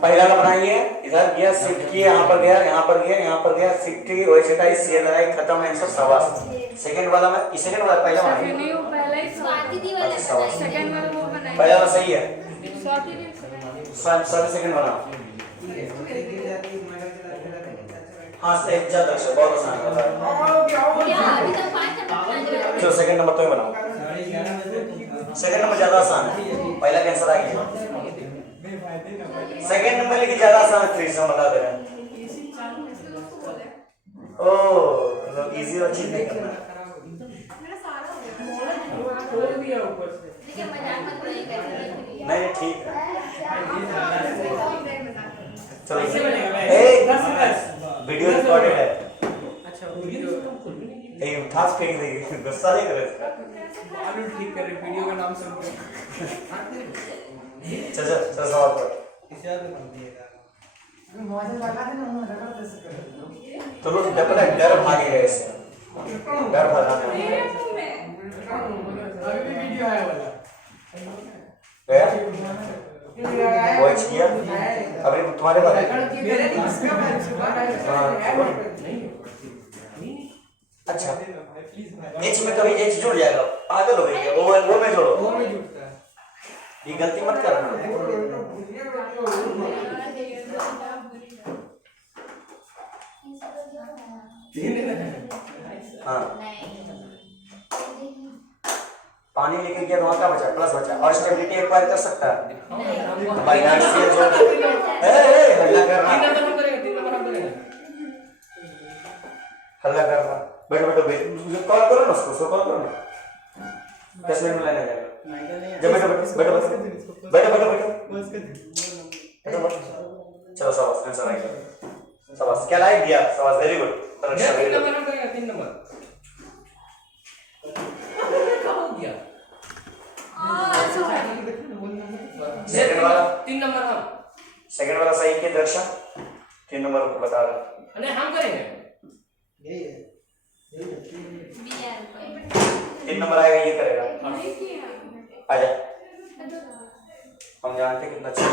पहला वाला बनाइए, इधर गया शिफ्ट किए, यहाँ पर गया, यहाँ पर गया, यहाँ पर गया, शिफ्ट की वैसे का सी लगाई, खत्म आंसर शाबाश। सेकंड वाला में सेकंड वाला पहला वाला नहीं वो पहला ही स्वाति दी वाला अच्छा, बताइए सेकंड वाला वो बनाया पहला वाला सही है, स्वाति ने सभी सेकंड वाला। हाँ से ज्यादा अच्छा, बहुत आसान है। क्या अभी तक 5 नंबर बना दिए चलो सेकंड नंबर तो ही बनाओ, सेकंड नंबर ज्यादा आसान है, पहला का आंसर आ गया। सेकंड नंबर लेकिन ज्यादा आसान है, 3 से हम बता दे रहे हैं। ओह तो इजी और चीज नहीं करना है। मेरा सारा हो गया खोल दिया ऊपर से। देखिए मजाक मत करिए कैसे नहीं ठीक है, चलो कैसे बनेगा भाई? ए 10 वीडियो रिकॉर्डेड है, अच्छा वीडियो ये उठा फेंक देगी, गुस्सा नहीं करे। मालूम ठीक करे वीडियो का नाम सुन के। चल चल चल सवाल कर। इसे आगे कर दिएगा मोबाइल लगा देना मुंह रगड़ दे सके तो लोग डर भागेगा इससे, डर भागना है। अभी भी वीडियो आया वाला गया वॉच किया अभी तुम्हारे बारे में। मेरे इसका अच्छा एच में कभी एच जुड़ जाएगा, पागल हो गई है, वो में जोड़ो, वो में जुड़ता है। ये गलती मत करना। हाँ पानी लेके गया तो वहाँ क्या बचा, प्लस बचा, और स्टेबिलिटी एक्वायर कर सकता है बाय एक्सियल जोड़। हल्ला करना, हल्ला करना, बैठो बैठो कॉल करो ना उसको कॉल करो ना, 10 मिनट में लाने जाएगा। जब बैठो बैठो बैठो बैठो बैठो बैठो बैठो बैठो, चलो शाबाश आंसर आ गया, शाबाश क्या लाइक दिया, शाबाश वेरी गुड। परीक्षा वेरी गुड। 3 नंबर कहाँ गया सेकंड वाला 3 नंबर हम सेकंड वाला सही किया दर्शन, 3 नंबर को बता रहा। अरे हम करेंगे यही है बीआर 3 नंबर आएगा ये करेगा, आजा हम जानते कितना अच्छा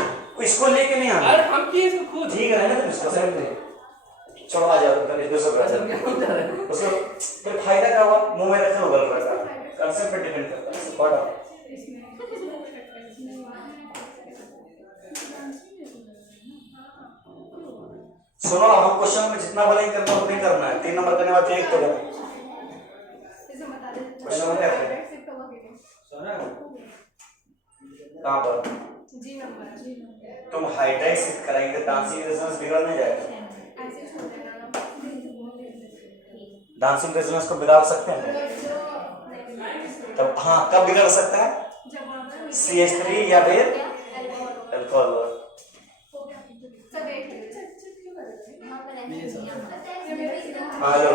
इसको लेके नहीं आना। अरे हम किए इसको खुद ठीक है ना तुम इसको समझ ले, चलो आ जाओ कर दूसरा कर क्या होता है उसको फिर फायदा क्या हुआ, मुंह में रखने गलत रखा, कंसेप्ट पे डिपेंड करता है पढ़ा। सुनो हम क्वेश्चन में जितना भले ही करना है उतना ही करना है, 3 नंबर करने बाद एक तो करना इसे बता दे क्वेश्चन में क्या है कहां पर जी नंबर तुम हाइड्राइड शिफ्ट कराएंगे तो डांसिंग रेजोनेंस बिगड़ नहीं जाएगा, ऐसे छोड़ देना ना डांसिंग रेजोनेंस को बिगाड़ सकते हैं तब, हाँ कब बिगड़ सकता है, जब वहाँ पर CH3 या फिर अल्कोहल। सब देख ले हेलो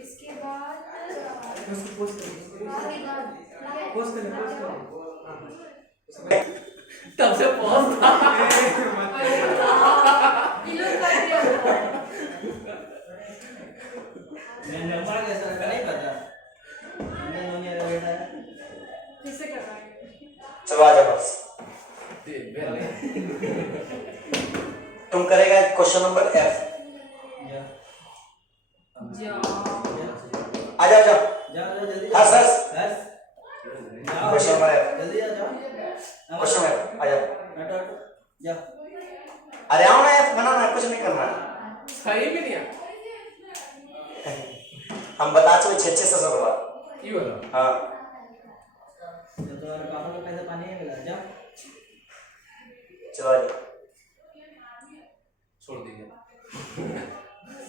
इसके बाद पोस्ट कर तब से पॉज था इलोज कर दिया मैं नंबर कैसा नहीं पता मैंने बेटा किससे करवाएंगे चलो आ जाओ बस तुम करेगा क्वेश्चन नंबर F, आ जाओ जाओ जाओ जल्दी हर्ष हर्ष बस क्वेश्चन नंबर F, जल्दी आ जाओ क्वेश्चन F आ जाओ, हटो जा अरे आओ ना F बनाना है, कुछ नहीं करना है, सही भी नहीं है हम बता चुके 6 से सब बार। ये वाला हाँ जब तुम्हारे पापा को पैसा पानी नहीं मिला जा चलो आ जाओ, छोड़ दीजिए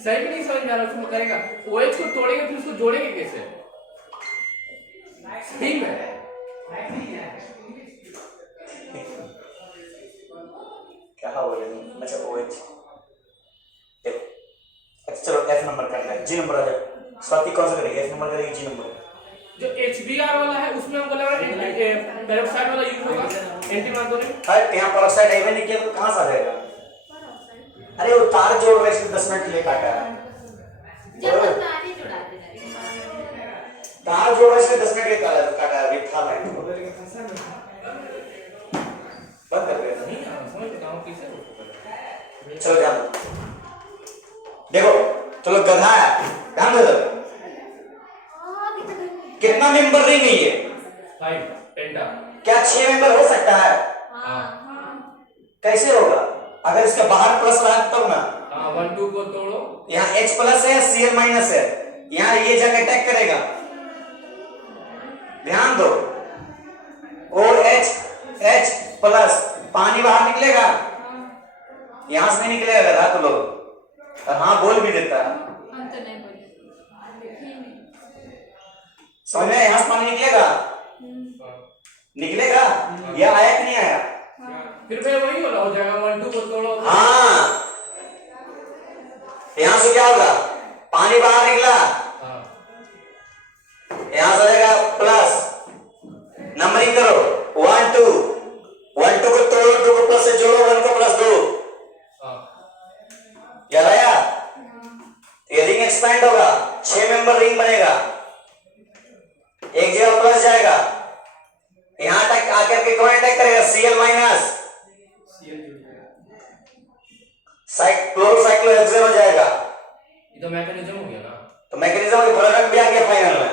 सही भी नहीं समझ में आ रहा उसको करेगा OH को तोड़ेंगे फिर उसको जोड़ेंगे कैसे जी नंबर आ जाएगा। स्वाति कौन सा करेगी? एफ नंबर करेगी, जी नंबर? जो HBr वाला है उसमें हमको लग रहा है पेरोक्साइड वाला यूज होगा, एंटी मानते नहीं। अरे यहाँ पेरोक्साइड है नहीं किया तो कहाँ से आ जाएगा? अरे वो तार जोड़ रहे इसमें 10 मिनट के लिए काटा है। जब वो तार ही जुड़ाते रहे। तार जोड़ रहे इसमें 10 मिनट के लिए काटा है। अभी था मैं बंद कर दिया। नहीं समझ बताऊं कैसे उसको। चलो ध्यान दो, देखो चलो गधा है, ध्यान दो। कितना मेंबर रिंग है ये? 5 पेंटा। क्या 6 मेंबर हो सकता है? कैसे होगा? अगर इसका बाहर प्लस रहा तब ना। 1 2 को तोड़ो, यहाँ H प्लस है, Cl माइनस है, यहाँ ये जाके अटैक करेगा। ध्यान दो, OH प्लस पानी बाहर निकलेगा, यहां से नहीं निकलेगा गधा तो लोग। और हाँ बोल भी देता है, हम तो नहीं बोले। समझ में? यहां से पानी निकलेगा, निकलेगा। ये आया कि नहीं आया? फिर मैं वही वाला हो जाएगा 1 2 को तोड़ो। हाँ, यहां से क्या होगा? पानी बाहर निकला, यहां से आएगा प्लस, नंबरिंग करो 1 2 को तोड़ो, 2 को प्लस से जोड़ो, 1 को प्लस दो, याद आया? ये रिंग एक्सपेंड होगा, 6 मेंबर रिंग बनेगा, एक जगह प्लस जाएगा, यहां तक आकर के कौन अटैक करेगा? Cl माइनस, क्लोरोसाइक्लोहेक्सेन हो जाएगा। ये तो मैकेनिज्म हो गया ना। तो मैकेनिज्म के प्रोडक्ट भी आ गया फाइनल में,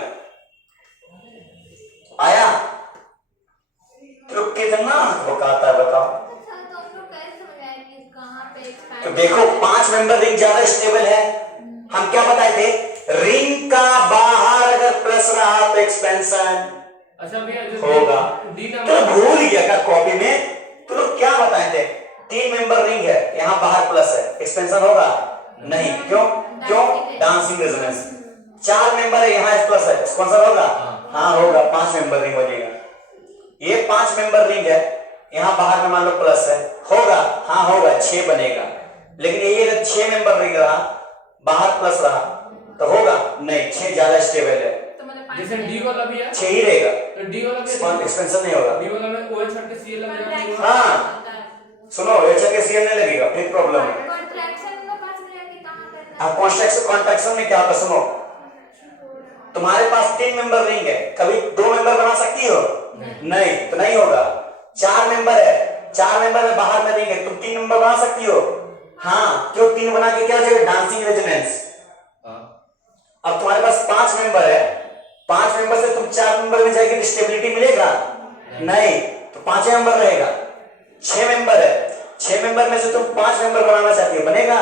आया? तो कितना भुकाता है बताओ। अच्छा तो हम लोग कैसे समझाएं कि कहाँ पे expand तो देखो 5 मेंबर रिंग ज्यादा स्टेबल है। हम क्या बताए थे? रिंग का बाहर अगर प्लस रहा तो एक्सपेंशन अच्छा भैया जो होगा। डी तो नंबर भूल गया क्या कॉपी में? तो लोग क्या बताए थे? 3 मेंबर रिंग है, यहाँ बाहर प्लस है, एक्सपेंशन होगा नहीं। क्यों? Dancing resonance. 4 मेंबर है, यहाँ प्लस है, एक्सपेंशन होगा? हाँ होगा, 5 मेंबर रिंग बनेगा। ये 5 मेंबर रिंग है, यहाँ बाहर में मान लो प्लस है, होगा? हाँ होगा, 6 बनेगा। लेकिन ये 6 मेंबर रिंग रहा, बाहर प्लस रहा तो होगा नहीं, 6 ज्यादा स्टेबल है, तो मतलब जैसे डी वाला भी है 6 ही रहेगा, तो डी वाला भी एक्सपेंशन नहीं होगा। डी वाला में OH हट के Cl लग जाएगा। हाँ सुनो, HCl के Cl नहीं लगेगा, फिर प्रॉब्लम है। कॉन्ट्रैक्शन में पास में जाके कहाँ करना अब कॉन्ट्रैक्शन में क्या होता? सुनो, तुम्हारे पास 3 मेंबर रिंग है, कभी 2 मेंबर बना सकती हो? नहीं, तो नहीं होगा। 4 मेंबर है, 4 मेंबर में बाहर में रिंग है, तुम 3 मेंबर बना सकती हो? हाँ, क्यों? 3 बना के क्या हो जाएगा? Dancing resonance. अब तुम्हारे पास 5 मेंबर है, 5 मेंबर से तुम 4 मेंबर में जाएगी तो स्टेबिलिटी मिलेगा? नहीं, तो 5 मेंबर रहेगा। 6 मेंबर है, 6 मेंबर में से तुम 5 मेंबर बनाना चाहती हो, बनेगा?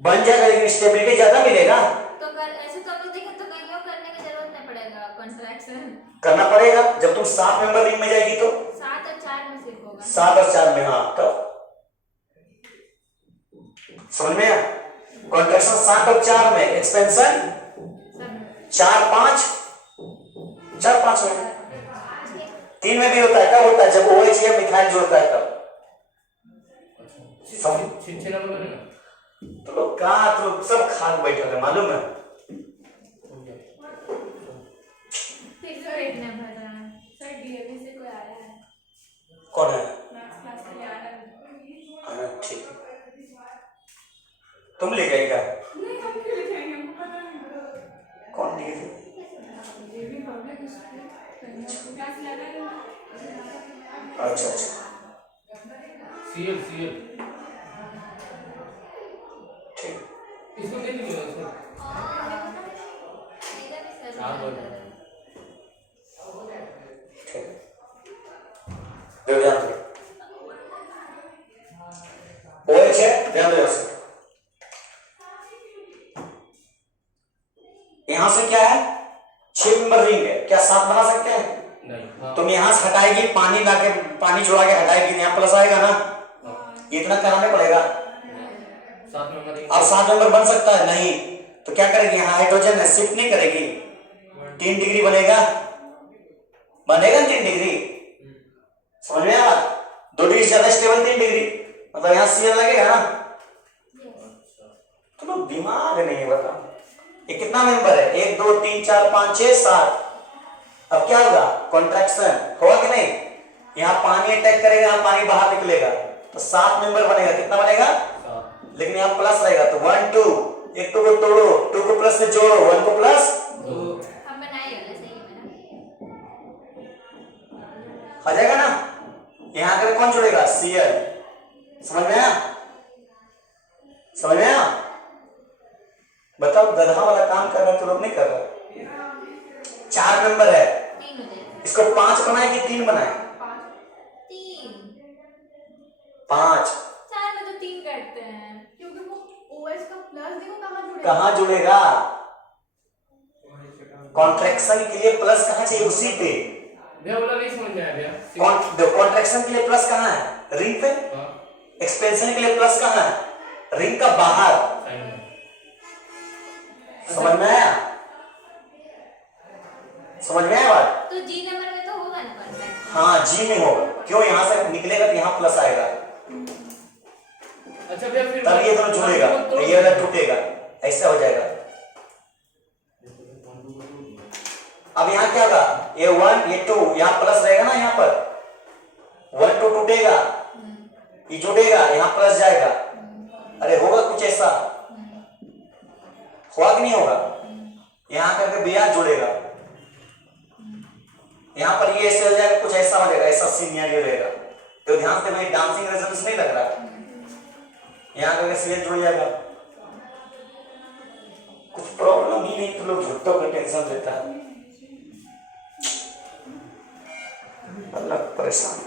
बन जाएगा, लेकिन स्टेबिलिटी ज्यादा मिलेगा। तो कर ऐसे तो हम लोग देखें तो कहीं और करने की जरूरत नहीं पड़ेगा कॉन्ट्रैक्शन। करना पड़ेगा जब तुम 7 मेंबर रिंग में जाएगी तो 7 और 4 में सिर्फ होगा। 7 और 4 में। हाँ तो समझ में आया? कॉन्ट्रैक्शन 7 और 4 में, एक्सपेंशन 4 5 में। 3 में भी होता है, कब होता है? जब OH या मिथाइल जोड़ता है तब। 6 नंबर बनेगा। तो लोग कहाँ, तो लोग सब खाक बैठे थे, मालूम है? फिर से पेट में भर रहा है। सर डीएवी से कोई आया है कौन है? मैथ्स क्लास के लिए आया है। हाँ ठीक, तुम ले गए क्या? नहीं हम क्यों लिखेंगे, हमको पता नहीं। कौन लिए थे? डीएवी पब्लिक स्कूल क्लास 11 में। अच्छा अच्छा, Cl ठीक। इसको दे दीजिए सर। हाँ बोल ध्यान दो, OH है, ध्यान दो। यहां से क्या है? 6 मेंबर रिंग है, क्या 7 बना सकते हैं? नहीं। तुम यहां से हटाएगी, पानी लाके पानी छोड़ा के हटाएगी, यहाँ प्लस आएगा ना, इतना कराने पड़ेगा। 7 नंबर अब 7 मेंबर बन सकता है? नहीं, तो क्या करेगी? यहाँ हाइड्रोजन है, शिफ्ट नहीं करेगी, 3 डिग्री बनेगा, बनेगा 3 डिग्री। समझ में आया? 2 डिग्री ज्यादा स्टेबल, 3 डिग्री, मतलब यहाँ Cl लगेगा ना। तो लोग दिमाग नहीं है, बताओ। ये कितना मेंबर है? 1 2 3 4 5 6 7। अब क्या होगा? कॉन्ट्रैक्शन होगा कि नहीं? यहाँ पानी अटैक करेगा, यहाँ पानी बाहर निकलेगा, तो 7 मेंबर बनेगा। कितना बनेगा? लेकिन यहाँ प्लस रहेगा, तो 1 2, एक 2 को तोड़ो, 2 को प्लस से जोड़ो, 1 को प्लस हम बनाए वाला सही है मेरा। हो जाएगा ना? यहाँ कर कौन जुड़ेगा? Cl। समझ में आया? समझ में आया? बताओ, गधा वाला काम कर रहा है तो लोग नहीं कर रहा। 4 मेंबर है, 3 हो जाएगा। इसको 5 बनाए कि 3 बनाए? 3 5। 4 में तो 3 करते हैं। क्योंकि वो OH का प्लस देखो कहाँ जुड़ेगा। कहाँ जुड़ेगा? कॉन्ट्रैक्शन के लिए प्लस कहाँ चाहिए? उसी पे। भैया बोला नहीं समझ में आया भैया। कॉन्ट्रैक्शन के लिए प्लस कहाँ है? रिंग पे। हाँ, एक्सपेंशन के लिए प्लस कहाँ है? रिंग का बाहर। साइन में। समझ में आया? समझ में आया बात? तो जी नंबर में तो होगा ना कॉन्ट्रैक्ट। हाँ, जी में होगा। क्यों? यहाँ से निकलेगा तो यहाँ प्लस आएगा, अच्छा भैया फिर तब ये दोनों जुड़ेगा, तो ये वाला टूटेगा, ऐसा हो जाएगा। अब यहाँ क्या होगा? ये 1 ये 2, यहाँ प्लस रहेगा ना, यहाँ पर 1 2 टूटेगा, ये जुड़ेगा, यहाँ प्लस जाएगा। अरे होगा कुछ ऐसा, हुआ कि नहीं होगा? यहाँ करके बिया जुड़ेगा, यहाँ पर ये ऐसे हो जाएगा, कुछ ऐसा हो जाएगा, ऐसा सीनियर रहेगा। तो ध्यान से, भाई डांसिंग रेजोनेंस नहीं लग रहा, यहाँ करके सीनियर जुड़ जाएगा। कुछ प्रॉब्लम ही नहीं तो लोग झुट्टों का टेंशन लेता है, अलग परेशान।